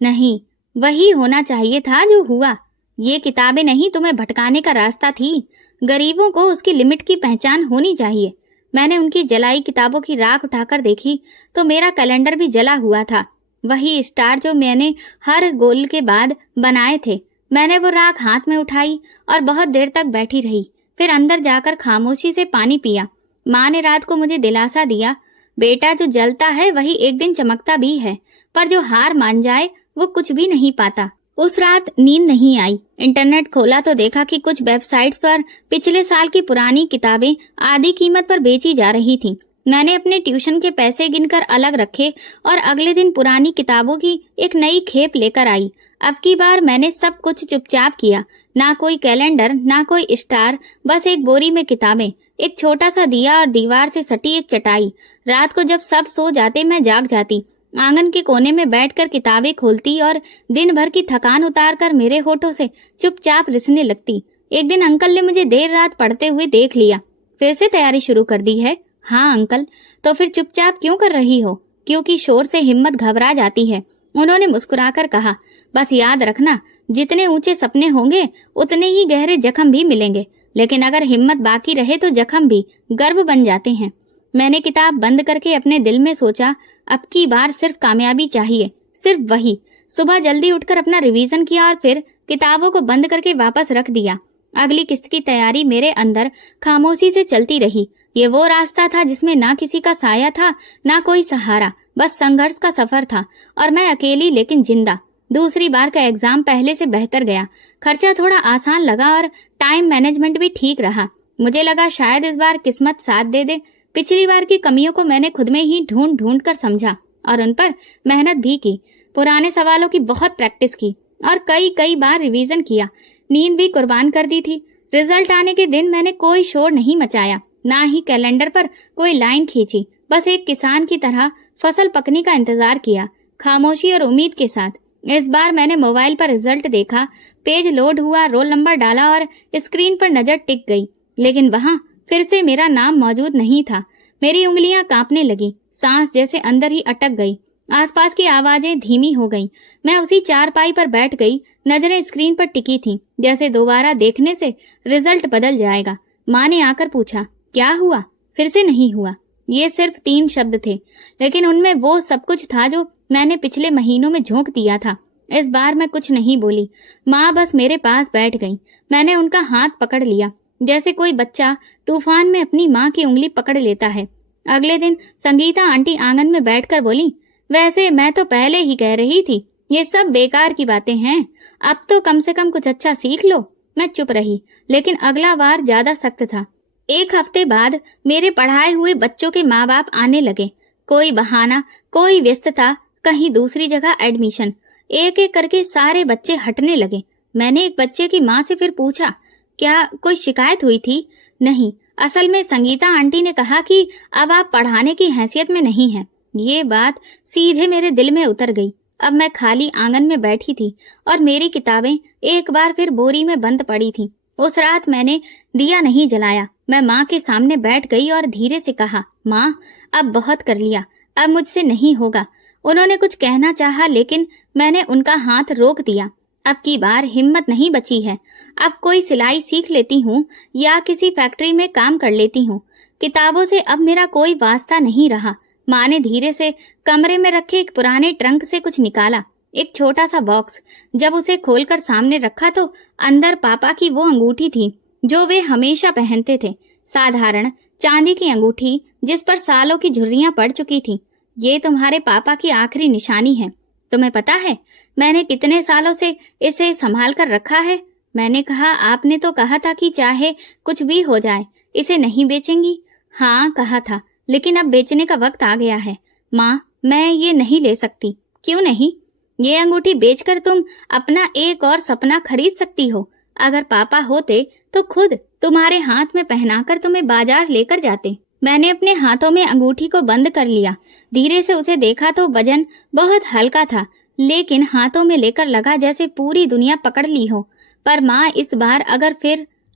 नहीं, वही होना चाहिए था जो हुआ। ये किताबें नहीं, तुम्हें भटकाने का रास्ता थी। गरीबों को उसकी लिमिट की पहचान होनी चाहिए। मैंने उनकी जलाई किताबों की राख उठाकर देखी तो मेरा कैलेंडर भी जला हुआ था, वही स्टार जो मैंने हर गोल के बाद बनाए थे। मैंने वो राख हाथ में उठाई और बहुत देर तक बैठी रही। फिर अंदर जाकर खामोशी से पानी पिया। माँ ने रात को मुझे दिलासा दिया, बेटा जो जलता है वही एक दिन चमकता भी है, पर जो हार मान जाए वो कुछ भी नहीं पाता। उस रात नींद नहीं आई। इंटरनेट खोला तो देखा कि कुछ वेबसाइट्स पर पिछले साल की पुरानी किताबें आधी कीमत पर बेची जा रही थी। मैंने अपने ट्यूशन के पैसे गिनकर अलग रखे और अगले दिन पुरानी किताबों की एक नई खेप लेकर आई। अब की बार मैंने सब कुछ चुपचाप किया, ना कोई कैलेंडर, ना कोई स्टार, बस एक बोरी में किताबें, एक छोटा सा दिया और दीवार से सटी एक चटाई। रात को जब सब सो जाते मैं जाग जाती, आंगन के कोने में बैठकर किताबें खोलती और दिन भर की थकान उतारकर मेरे होठों से चुपचाप रिसने लगती। एक दिन अंकल ने मुझे देर रात पढ़ते हुए देख लिया। फिर से तैयारी शुरू कर दी है? हाँ अंकल। तो फिर चुपचाप क्यों कर रही हो? क्योंकि शोर से हिम्मत घबरा जाती है, उन्होंने मुस्कुराकर कहा। बस याद रखना, जितने ऊंचे सपने होंगे उतने ही गहरे जख्म भी मिलेंगे, लेकिन अगर हिम्मत बाकी रहे तो जख्म भी गर्व बन जाते हैं। मैंने किताब बंद करके अपने दिल में सोचा, अब की बार सिर्फ कामयाबी चाहिए, सिर्फ वही। सुबह जल्दी उठकर अपना रिवीजन किया और फिर किताबों को बंद करके वापस रख दिया। अगली किस्त की तैयारी मेरे अंदर खामोशी से चलती रही। ये वो रास्ता था जिसमें ना किसी का साया था, ना कोई सहारा, बस संघर्ष का सफर था और मैं अकेली लेकिन जिंदा। दूसरी बार का एग्जाम पहले से बेहतर गया। खर्चा थोड़ा आसान लगा और टाइम मैनेजमेंट भी ठीक रहा। मुझे लगा शायद इस बार किस्मत साथ दे दे। पिछली बार की कमियों को मैंने खुद में ही ढूंढ ढूंढ कर समझा और उन पर मेहनत भी की। पुराने सवालों की बहुत प्रैक्टिस की और कई बार रिवीजन किया। नींद भी कुर्बान कर दी थी। रिजल्ट आने के दिन मैंने कोई शोर नहीं मचाया, ना ही कैलेंडर पर कोई लाइन खींची। बस एक किसान की तरह फसल पकने का इंतजार किया, खामोशी और उम्मीद के साथ। इस बार मैंने मोबाइल पर रिजल्ट देखा, पेज लोड हुआ, रोल नंबर डाला और स्क्रीन पर नजर टिक गई, लेकिन वहां फिर से मेरा नाम मौजूद नहीं था। मेरी उंगलियां कांपने लगी, सांस जैसे अंदर ही अटक गई, आसपास की आवाजें धीमी हो गईं। मैं उसी चारपाई पर बैठ गई, नजरें स्क्रीन पर टिकी थीं, जैसे दोबारा देखने से रिजल्ट बदल जाएगा। माँ ने आकर पूछा, क्या हुआ? फिर से नहीं हुआ। ये सिर्फ 3 शब्द थे, लेकिन उनमें वो सब कुछ था जो मैंने पिछले महीनों में झोंक दिया था। इस बार मैं कुछ नहीं बोली। माँ बस मेरे पास बैठ गई। मैंने उनका हाथ पकड़ लिया, जैसे कोई बच्चा तूफान में अपनी माँ की उंगली पकड़ लेता है। अगले दिन संगीता आंटी आंगन में बैठकर बोली, वैसे मैं तो पहले ही कह रही थी, ये सब बेकार की बातें हैं, अब तो कम से कम कुछ अच्छा सीख लो। मैं चुप रही, लेकिन अगला वार ज्यादा सख्त था। 1 हफ्ते बाद मेरे पढ़ाए हुए बच्चों के माँ बाप आने लगे। कोई बहाना, कोई व्यस्तता, कहीं दूसरी जगह एडमिशन। एक एक करके सारे बच्चे हटने लगे। मैंने एक बच्चे की माँ से फिर पूछा, क्या कोई शिकायत हुई थी? नहीं, असल में संगीता आंटी ने कहा कि अब आप पढ़ाने की हैसियत में नहीं हैं। ये बात सीधे मेरे दिल में उतर गई। अब मैं खाली आंगन में बैठी थी और मेरी किताबें एक बार फिर बोरी में बंद पड़ी थी। उस रात मैंने दिया नहीं जलाया। मैं माँ के सामने बैठ गई और धीरे से कहा, माँ अब बहुत कर लिया, अब मुझसे नहीं होगा। उन्होंने कुछ कहना चाहा, लेकिन मैंने उनका हाथ रोक दिया। अब की बार हिम्मत नहीं बची है। अब कोई सिलाई सीख लेती हूँ या किसी फैक्ट्री में काम कर लेती हूँ। किताबों से अब मेरा कोई वास्ता नहीं रहा। माँ ने धीरे से कमरे में रखे एक पुराने ट्रंक से कुछ निकाला, एक छोटा सा बॉक्स। जब उसे खोलकर सामने रखा तो अंदर पापा की वो अंगूठी थी जो वे हमेशा पहनते थे। साधारण चांदी की अंगूठी जिस पर सालों की झुर्रियां पड़ चुकी थी। ये तुम्हारे पापा की आखिरी निशानी है। तुम्हें पता है मैंने कितने सालों से इसे संभाल कर रखा है? मैंने कहा, आपने तो कहा था कि चाहे कुछ भी हो जाए इसे नहीं बेचेंगी। हाँ कहा था, लेकिन अब बेचने का वक्त आ गया है। माँ मैं ये नहीं ले सकती। क्यों नहीं? ये अंगूठी बेचकर तुम अपना एक और सपना खरीद सकती हो। अगर पापा होते तो खुद तुम्हारे हाथ में पहनाकर तुम्हें बाजार लेकर जाते। मैंने अपने हाथों में अंगूठी को बंद कर लिया। धीरे से उसे देखा तो वजन बहुत हल्का था, लेकिन हाथों में लेकर लगा जैसे पूरी दुनिया पकड़ ली हो। पर माँ इस बार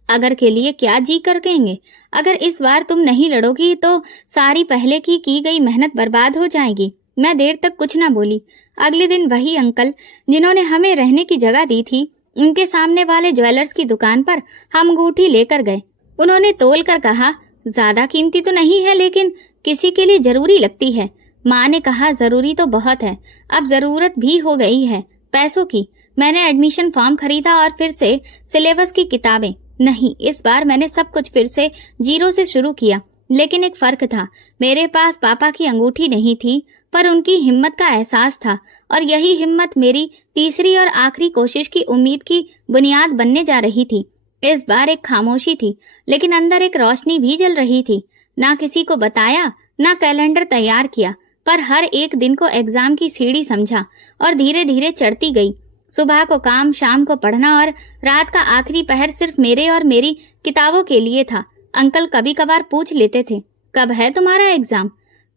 अगर के लिए क्या जी कर कहेंगे? अगर इस बार तुम नहीं लड़ोगी तो सारी पहले की गई मेहनत बर्बाद हो जाएगी। मैं देर तक कुछ ना बोली। अगले दिन वही अंकल जिन्होंने हमें रहने की जगह दी थी, उनके सामने वाले ज्वेलर्स की दुकान पर हम अंगूठी लेकर गए। उन्होंने तोल कर कहा, ज्यादा कीमती तो नहीं है, लेकिन किसी के लिए जरूरी लगती है। माँ ने कहा, जरूरी तो बहुत है, अब जरूरत भी हो गई है पैसों की। मैंने एडमिशन फॉर्म खरीदा और फिर से सिलेबस की किताबें। नहीं, इस बार मैंने सब कुछ फिर से जीरो से शुरू किया। लेकिन एक फर्क था, मेरे पास पापा की अंगूठी नहीं थी, पर उनकी हिम्मत का एहसास था, और यही हिम्मत मेरी तीसरी और आखिरी कोशिश की उम्मीद की बुनियाद बनने जा रही थी। इस बार एक खामोशी थी, लेकिन अंदर एक रोशनी भी जल रही थी। ना किसी को बताया, ना कैलेंडर तैयार किया, पर हर एक दिन को एग्जाम की सीढ़ी समझा और धीरे धीरे चढ़ती गई। सुबह को काम, शाम को पढ़ना और रात का आखिरी पहर सिर्फ मेरे और मेरी किताबों के लिए था। अंकल कभी कभार पूछ लेते थे, कब है तुम्हारा एग्जाम?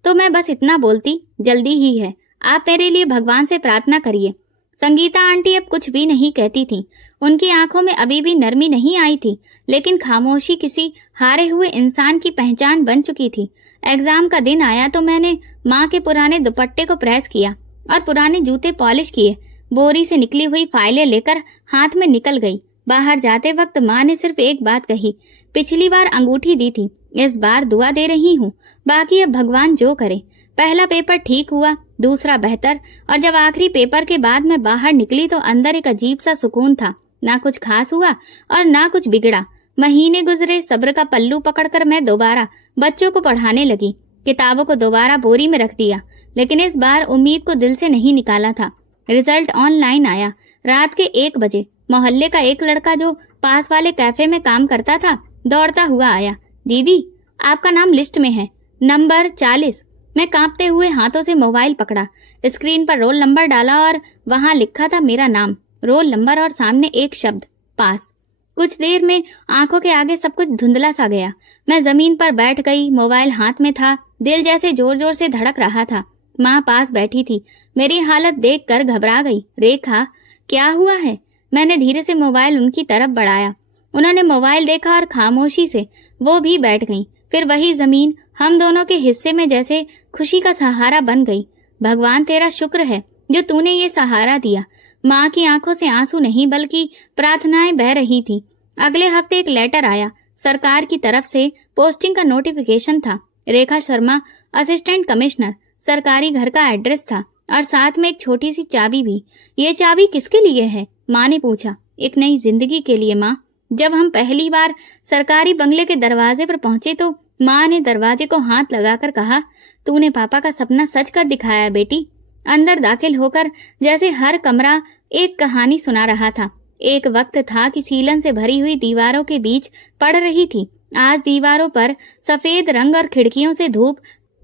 तो मैं बस इतना बोलती, जल्दी ही है, आप मेरे लिए भगवान से प्रार्थना करिए। संगीता आंटी अब कुछ भी नहीं कहती थी। उनकी आंखों में अभी भी नरमी नहीं आई थी, लेकिन खामोशी किसी हारे हुए इंसान की पहचान बन चुकी थी। एग्जाम का दिन आया तो मैंने माँ के पुराने दुपट्टे को प्रेस किया और पुराने जूते पॉलिश किए। बोरी से निकली हुई फाइलें लेकर हाथ में निकल गई। बाहर जाते वक्त माँ ने सिर्फ एक बात कही, पिछली बार अंगूठी दी थी, इस बार दुआ दे रही हूँ, बाकी अब भगवान जो करे। पहला पेपर ठीक हुआ, दूसरा बेहतर, और जब आखिरी पेपर के बाद मैं बाहर निकली तो अंदर एक अजीब सा सुकून था। ना कुछ खास हुआ और ना कुछ बिगड़ा। महीने गुजरे, सब्र का पल्लू पकड़कर मैं दोबारा बच्चों को पढ़ाने लगी। किताबों को दोबारा बोरी में रख दिया, लेकिन इस बार उम्मीद को दिल से नहीं निकाला था। रिजल्ट ऑनलाइन आया। रात के 1 बजे मोहल्ले का एक लड़का जो पास वाले कैफे में काम करता था, दौड़ता हुआ आया। दीदी, आपका नाम लिस्ट में है, नंबर 40। मैं कांपते हुए हाथों से मोबाइल पकड़ा, स्क्रीन पर रोल नंबर डाला और वहां लिखा था मेरा नाम, रोल नंबर और सामने एक शब्द, पास। कुछ देर में आंखों के आगे सब कुछ धुंधला सा गया। मैं जमीन पर बैठ गई, मोबाइल हाथ में था, दिल जैसे जोर जोर से धड़क रहा था। माँ पास बैठी थी, मेरी हालत देखकर घबरा गई। रेखा, क्या हुआ है? मैंने धीरे से मोबाइल उनकी तरफ बढ़ाया। उन्होंने मोबाइल देखा और खामोशी से वो भी बैठ गईं। फिर वही जमीन हम दोनों के हिस्से में जैसे खुशी का सहारा बन गई। भगवान तेरा शुक्र है जो तूने ये सहारा दिया। माँ की आंखों से आंसू नहीं बल्कि प्रार्थनाएं बह रही थी। अगले हफ्ते एक लेटर आया, सरकार की तरफ से पोस्टिंग का नोटिफिकेशन था। Rekha Sharma, assistant commissioner. सरकारी घर का एड्रेस था और साथ में एक छोटी सी चाबी भी। ये चाबी किसके लिए है? माँ ने पूछा। एक नई जिंदगी के लिए माँ। जब हम पहली बार सरकारी बंगले के दरवाजे पर पहुंचे तो माँ ने दरवाजे को हाथ लगाकर कहा, तूने पापा का सपना सच कर दिखाया बेटी। अंदर दाखिल होकर जैसे हर कमरा एक कहानी सुना रहा था। एक वक्त था कि सीलन से भरी हुई दीवारों के बीच पड़ रही थी। आज दीवारों पर सफेद रंग और खिड़कियों से धूप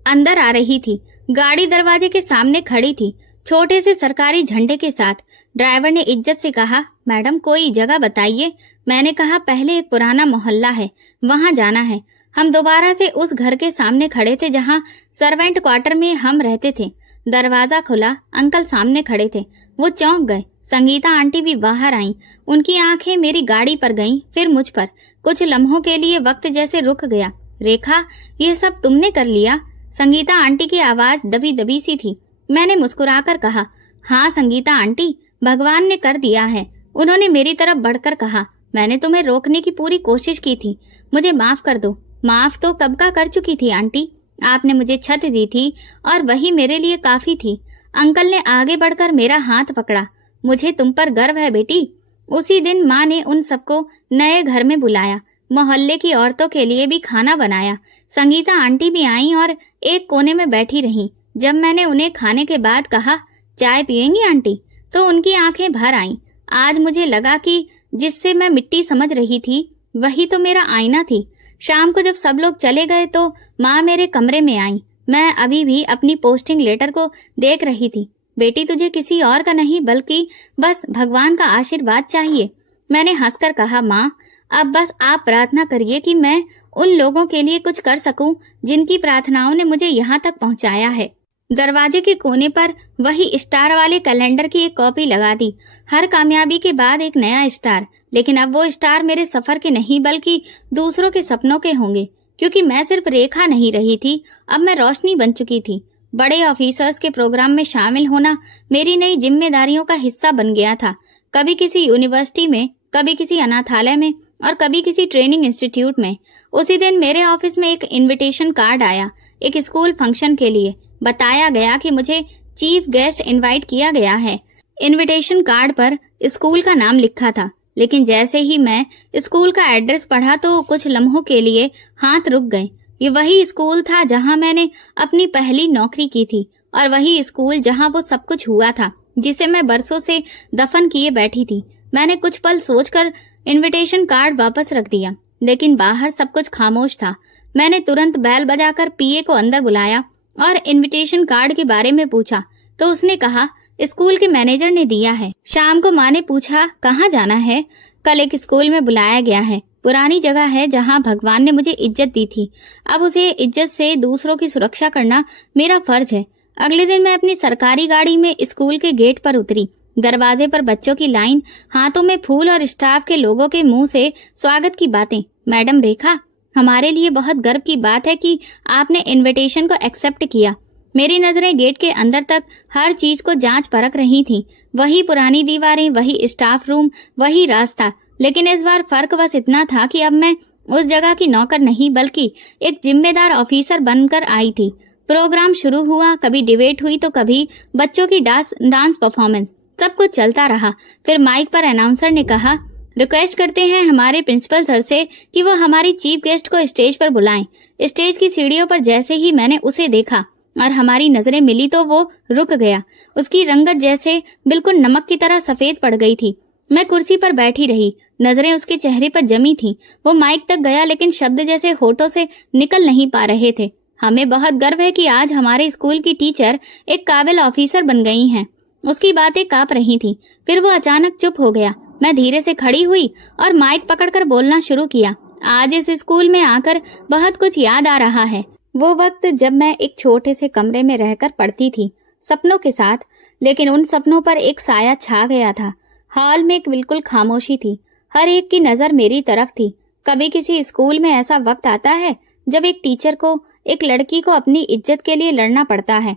अंदर आ रही थी। गाड़ी दरवाजे के सामने खड़ी थी, छोटे से सरकारी झंडे के साथ। ड्राइवर ने इज्जत से कहा, मैडम कोई जगह बताइए। मैंने कहा, पहले एक पुराना मोहल्ला है, वहां जाना है। हम दोबारा से उस घर के सामने खड़े थे जहां सर्वेंट क्वार्टर में हम रहते थे। दरवाजा खुला, अंकल सामने खड़े थे। वो चौंक गए। संगीता आंटी भी बाहर आईं। उनकी आंखें मेरी गाड़ी पर गईं, फिर मुझ पर। कुछ लम्हों के लिए वक्त जैसे रुक गया। रेखा, ये सब तुमने कर लिया? संगीता आंटी की आवाज दबी दबी सी थी। मैंने मुस्कुराकर कहा, हाँ संगीता आंटी, भगवान ने कर दिया है। उन्होंने मेरी तरफ बढ़कर कहा, मैंने तुम्हें रोकने की पूरी कोशिश की थी, मुझे माफ कर दो। माफ तो कब का कर चुकी थी आंटी। आपने मुझे छत दी थी और वही मेरे लिए काफी थी। अंकल ने आगे बढ़कर मेरा हाथ पकड़ा। मुझे तुम पर गर्व है बेटी। उसी दिन माँ ने उन सबको नए घर में बुलाया। मोहल्ले की औरतों के लिए भी खाना बनाया। संगीता आंटी भी आई और एक कोने में बैठी रहीं। जब मैंने उन्हें खाने के बाद कहा, चाय पियेंगी आंटी, तो उनकी आंखें भर आईं। आज मुझे लगा कि जिससे मैं मिट्टी समझ रही थी वही तो मेरा आईना थी। शाम को जब सब लोग चले गए तो माँ मेरे कमरे में आई। मैं अभी भी अपनी पोस्टिंग लेटर को देख रही थी। बेटी, तुझे किसी और का नहीं बल्कि बस भगवान का आशीर्वाद चाहिए। मैंने हंसकर कहा, माँ अब बस आप प्रार्थना करिए कि मैं उन लोगों के लिए कुछ कर सकूं जिनकी प्रार्थनाओं ने मुझे यहाँ तक पहुँचाया है। दरवाजे के कोने पर वही स्टार वाले कैलेंडर की एक कॉपी लगा दी। हर कामयाबी के बाद एक नया स्टार। लेकिन अब वो स्टार मेरे सफर के नहीं बल्कि दूसरों के सपनों के होंगे, क्योंकि मैं सिर्फ रेखा नहीं रही थी, अब मैं रोशनी बन चुकी थी। बड़े ऑफिसर्स के प्रोग्राम में शामिल होना मेरी नई जिम्मेदारियों का हिस्सा बन गया था। कभी किसी यूनिवर्सिटी में, कभी किसी अनाथालय में और कभी किसी ट्रेनिंग इंस्टीट्यूट में। उसी दिन मेरे ऑफिस में एक इनविटेशन कार्ड आया, एक स्कूल फंक्शन के लिए। बताया गया कि मुझे चीफ गेस्ट इनवाइट किया गया है। इनविटेशन कार्ड पर स्कूल का नाम लिखा था, लेकिन जैसे ही मैं स्कूल का एड्रेस पढ़ा तो कुछ लम्हों के लिए हाथ रुक गए। ये वही स्कूल था जहां मैंने अपनी पहली नौकरी की थी और वही स्कूल जहां वो सब कुछ हुआ था जिसे मैं बरसों से दफन किए बैठी थी। मैंने कुछ पल सोचकर इनविटेशन कार्ड वापस रख दिया, लेकिन बाहर सब कुछ खामोश था। मैंने तुरंत बैल बजाकर पीए को अंदर बुलाया और इनविटेशन कार्ड के बारे में पूछा तो उसने कहा स्कूल के मैनेजर ने दिया है। शाम को माँ ने पूछा कहाँ जाना है? कल एक स्कूल में बुलाया गया है, पुरानी जगह है जहाँ भगवान ने मुझे इज्जत दी थी। अब उसे इज्जत से दूसरों की सुरक्षा करना मेरा फर्ज है। अगले दिन मैं अपनी सरकारी गाड़ी में स्कूल के गेट पर उतरी। दरवाजे पर बच्चों की लाइन, हाथों में फूल और स्टाफ के लोगों के मुंह से स्वागत की बातें। मैडम रेखा, हमारे लिए बहुत गर्व की बात है कि आपने इनविटेशन को एक्सेप्ट किया। मेरी नजरें गेट के अंदर तक हर चीज को जांच परख रही थीं। वही पुरानी दीवारें, वही स्टाफ रूम, वही रास्ता, लेकिन इस बार फर्क बस इतना था कि अब मैं उस जगह की नौकर नहीं बल्कि एक जिम्मेदार ऑफिसर बनकर आई थी। प्रोग्राम शुरू हुआ, कभी डिबेट हुई तो कभी बच्चों की डांस परफॉर्मेंस, सब कुछ चलता रहा। फिर माइक पर अनाउंसर ने कहा, रिक्वेस्ट करते हैं हमारे प्रिंसिपल सर से कि वो हमारी चीफ गेस्ट को स्टेज पर बुलाएं। स्टेज की सीढ़ियों पर जैसे ही मैंने उसे देखा और हमारी नजरें मिली तो वो रुक गया। उसकी रंगत जैसे बिल्कुल नमक की तरह सफेद पड़ गई थी। मैं कुर्सी पर बैठी रही, नजरें उसके चेहरे पर जमी थीं। वो माइक तक गया लेकिन शब्द जैसे होठों से निकल नहीं पा रहे थे। हमें बहुत गर्व है कि आज हमारे स्कूल की टीचर एक काबिल ऑफिसर बन गई हैं। उसकी बातें कांप रही थीं। फिर वो अचानक चुप हो गया। मैं धीरे से खड़ी हुई और माइक पकड़कर बोलना शुरू किया। आज इस स्कूल में आकर बहुत कुछ याद आ रहा है। वो वक्त जब मैं एक छोटे से कमरे में रहकर पढ़ती थी, सपनों के साथ, लेकिन उन सपनों पर एक साया छा गया था। हॉल में एक बिल्कुल खामोशी थी। हर एक की नजर मेरी तरफ थी। कभी किसी स्कूल में ऐसा वक्त आता है जब एक टीचर को, एक लड़की को अपनी इज्जत के लिए लड़ना पड़ता है।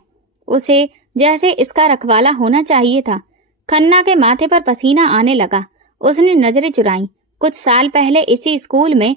उसे जैसे इसका रखवाला होना चाहिए था। खन्ना के माथे पर पसीना आने लगा। उसने नजरें चुराई। कुछ साल पहले इसी स्कूल में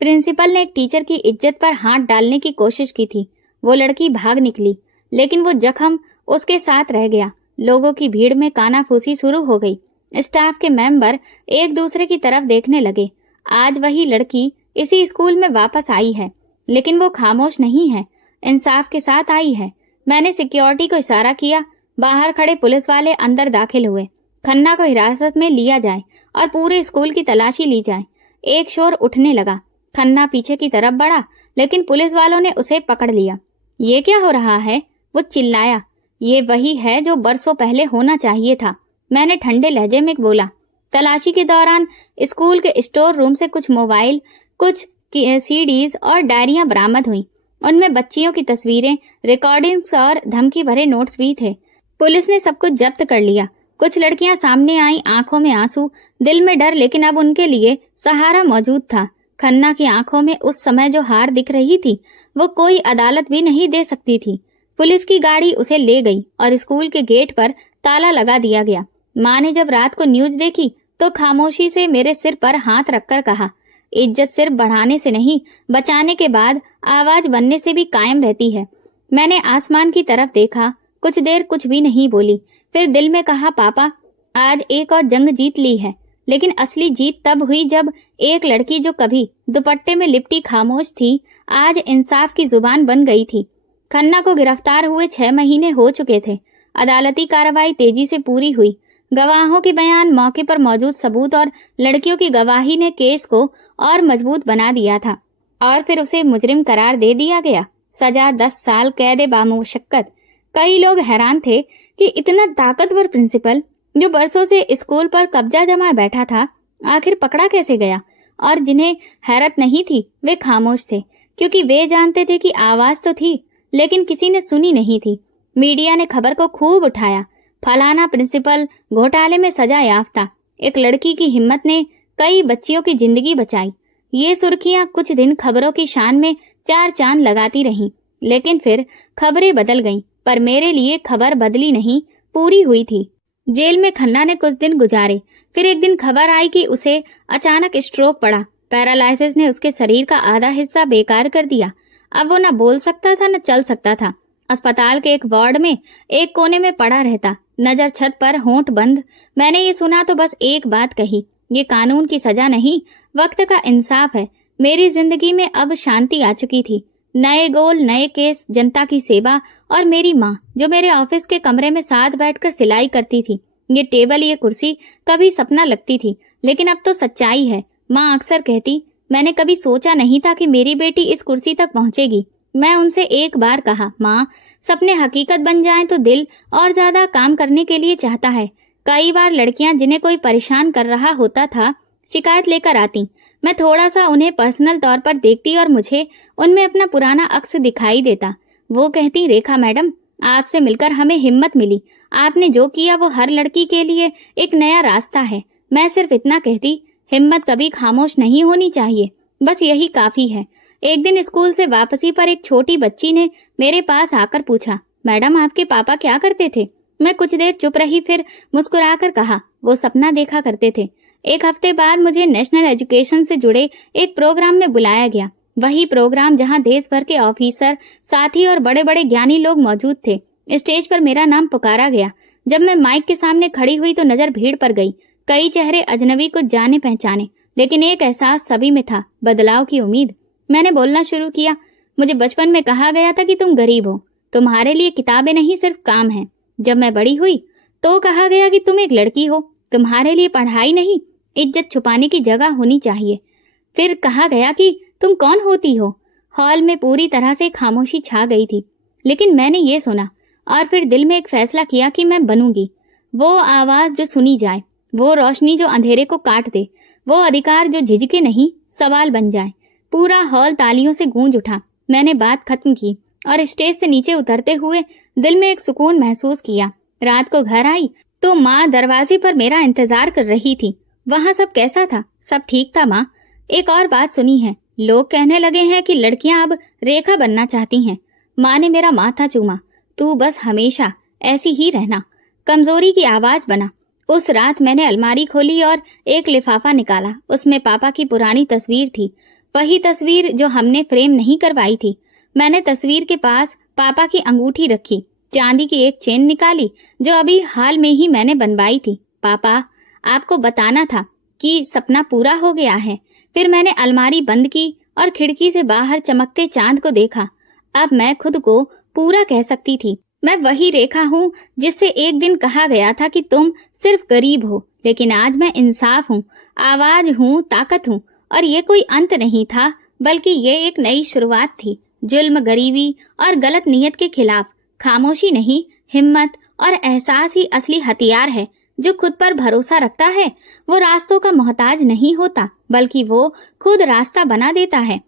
प्रिंसिपल ने एक टीचर की इज्जत पर हाथ डालने की कोशिश की थी। वो लड़की भाग निकली, लेकिन वो जख्म उसके साथ रह गया। लोगों की भीड़ में कानाफूसी शुरू हो गई। स्टाफ के मेंबर एक दूसरे की तरफ देखने लगे। आज वही लड़की इसी स्कूल में वापस आई है, लेकिन वो खामोश नहीं है, इंसाफ के साथ आई है। मैंने सिक्योरिटी को इशारा किया। बाहर खड़े पुलिस वाले अंदर दाखिल हुए। खन्ना को हिरासत में लिया जाए और पूरे स्कूल की तलाशी ली जाए। एक शोर उठने लगा। खन्ना पीछे की तरफ बढ़ा, लेकिन पुलिस वालों ने उसे पकड़ लिया। ये क्या हो रहा है? वो चिल्लाया। ये वही है जो बरसों पहले होना चाहिए था, मैंने ठंडे लहजे में बोला। तलाशी के दौरान स्कूल के स्टोर रूम से कुछ मोबाइल, कुछ सीडीज और डायरियां बरामद हुई। उनमें बच्चियों की तस्वीरें, रिकॉर्डिंग्स और धमकी भरे नोट्स भी थे। पुलिस ने सब कुछ जब्त कर लिया। कुछ लड़कियां सामने आई, आंखों में आंसू, दिल में डर, लेकिन अब उनके लिए सहारा मौजूद था। खन्ना की आंखों में उस समय जो हार दिख रही थी, वो कोई अदालत भी नहीं दे सकती थी। पुलिस की गाड़ी उसे ले गई और स्कूल के गेट पर ताला लगा दिया गया। माँ ने जब रात को न्यूज देखी तो खामोशी से मेरे सिर पर हाथ रखकर कहा, इज्जत सिर्फ बढ़ाने से नहीं, बचाने के बाद आवाज बनने से भी कायम रहती है। मैंने आसमान की तरफ देखा, कुछ देर कुछ भी नहीं बोली। फिर दिल में कहा, पापा, आज एक और जंग जीत ली है, लेकिन असली जीत तब हुई जब एक लड़की जो कभी दुपट्टे में लिपटी खामोश थी, आज इंसाफ की जुबान बन गई थी। खन्ना को गिरफ्तार हुए 6 महीने हो चुके थे। अदालती कार्रवाई तेजी से पूरी हुई। गवाहों के बयान, मौके पर मौजूद सबूत और लड़कियों की गवाही ने केस को और मजबूत बना दिया था और फिर उसे मुजरिम करार दे दिया गया। सजा 10 साल कैद बामुशक्कत। कई लोग हैरान थे कि इतना ताकतवर प्रिंसिपल जो बरसों से स्कूल पर कब्जा जमाए बैठा था, आखिर पकड़ा कैसे गया। और जिन्हें हैरत नहीं थी वे खामोश थे, क्योंकि वे जानते थे कि आवाज तो थी लेकिन किसी ने सुनी नहीं थी। मीडिया ने खबर को खूब उठाया। फलाना प्रिंसिपल घोटाले में सजा याफ्ता, एक लड़की की हिम्मत ने कई बच्चियों की जिंदगी बचाई। ये सुर्खियां कुछ दिन खबरों की शान में 4 चांद लगाती रहीं, लेकिन फिर खबरें बदल गईं। पर मेरे लिए खबर बदली नहीं, पूरी हुई थी। जेल में खन्ना ने कुछ दिन गुजारे। फिर एक दिन खबर आई कि उसे अचानक स्ट्रोक पड़ा। पैरालाइसिस ने उसके शरीर का आधा हिस्सा बेकार कर दिया। अब वो न बोल सकता था न चल सकता था। अस्पताल के एक वार्ड में एक कोने में पड़ा रहता, नजर छत पर, होंठ बंद। मैंने ये सुना तो बस एक बात कही, ये कानून की सजा नहीं, वक्त का इंसाफ है। मेरी जिंदगी में अब शांति आ चुकी थी। नए गोल, नए केस, जनता की सेवा और मेरी माँ जो मेरे ऑफिस के कमरे में साथ बैठकर सिलाई करती थी। ये टेबल, ये कुर्सी कभी सपना लगती थी, लेकिन अब तो सच्चाई है। माँ अक्सर कहती, मैंने कभी सोचा नहीं था कि मेरी बेटी इस कुर्सी तक पहुंचेगी। मैं उनसे एक बार कहा, माँ, सपने हकीकत बन जाएं तो दिल और ज्यादा काम करने के लिए चाहता है। कई बार लड़कियां जिन्हें कोई परेशान कर रहा होता था शिकायत लेकर आती। मैं थोड़ा सा उन्हें पर्सनल तौर पर देखती और मुझे उनमें अपना पुराना अक्स दिखाई देता। वो कहती, रेखा मैडम, आपसे मिलकर हमें हिम्मत मिली। आपने जो किया वो हर लड़की के लिए एक नया रास्ता है। मैं सिर्फ इतना कहती, हिम्मत कभी खामोश नहीं होनी चाहिए, बस यही काफी है। एक दिन स्कूल से वापसी पर एक छोटी बच्ची ने मेरे पास आकर पूछा, मैडम आपके पापा क्या करते थे? मैं कुछ देर चुप रही, फिर मुस्कुराकर कहा, वो सपना देखा करते थे। एक हफ्ते बाद मुझे नेशनल एजुकेशन से जुड़े एक प्रोग्राम में बुलाया गया। वही प्रोग्राम जहां देश भर के ऑफिसर, साथी और बड़े बड़े ज्ञानी लोग मौजूद थे। स्टेज पर मेरा नाम पुकारा गया। जब मैं माइक के सामने खड़ी हुई तो नजर भीड़ पर गई। कई चेहरे अजनबी, कुछ जाने पहचाने, लेकिन एक एहसास सभी में था, बदलाव की उम्मीद। मैंने बोलना शुरू किया, मुझे बचपन में कहा गया था कि तुम गरीब हो, तुम्हारे लिए किताबें नहीं सिर्फ काम है। जब मैं बड़ी हुई तो कहा गया कि तुम एक लड़की हो, तुम्हारे लिए पढ़ाई नहीं, इज्जत छुपाने की जगह होनी चाहिए। फिर कहा गया कि तुम कौन होती हो। हॉल में पूरी तरह से खामोशी छा गई थी, लेकिन मैंने ये सुना और फिर दिल में एक फैसला किया कि मैं बनूंगी वो आवाज जो सुनी जाए, वो रोशनी जो अंधेरे को काट दे, वो अधिकार जो झिझके नहीं सवाल बन जाए। पूरा हॉल तालियों से गूंज उठा। मैंने बात खत्म की और स्टेज से नीचे उतरते हुए दिल में एक सुकून महसूस किया। रात को घर आई तो माँ दरवाजे पर मेरा इंतजार कर रही थी। वहाँ सब कैसा था? सब ठीक था माँ। एक और बात सुनी है, लोग कहने लगे हैं कि लड़कियां अब रेखा बनना चाहती हैं। माँ ने मेरा माथा चूमा, तू बस हमेशा ऐसी ही रहना। कमजोरी की आवाज बना। उस रात मैंने अलमारी खोली और एक लिफाफा निकाला। उसमें पापा की पुरानी तस्वीर थी, वही तस्वीर जो हमने फ्रेम नहीं करवाई थी। मैंने तस्वीर के पास पापा की अंगूठी रखी, चांदी की एक चेन निकाली जो अभी हाल में ही मैंने बनवाई थी। पापा, आपको बताना था कि सपना पूरा हो गया है। फिर मैंने अलमारी बंद की और खिड़की से बाहर चमकते चांद को देखा। अब मैं खुद को पूरा कह सकती थी। मैं वही रेखा हूँ जिससे एक दिन कहा गया था कि तुम सिर्फ गरीब हो, लेकिन आज मैं इंसाफ हूँ, आवाज हूँ, ताकत हूँ। और ये कोई अंत नहीं था, बल्कि ये एक नई शुरुआत थी। जुल्म, गरीबी और गलत नियत के खिलाफ खामोशी नहीं, हिम्मत और एहसास ही असली हथियार है। जो खुद पर भरोसा रखता है वो रास्तों का मोहताज नहीं होता, बल्कि वो खुद रास्ता बना देता है।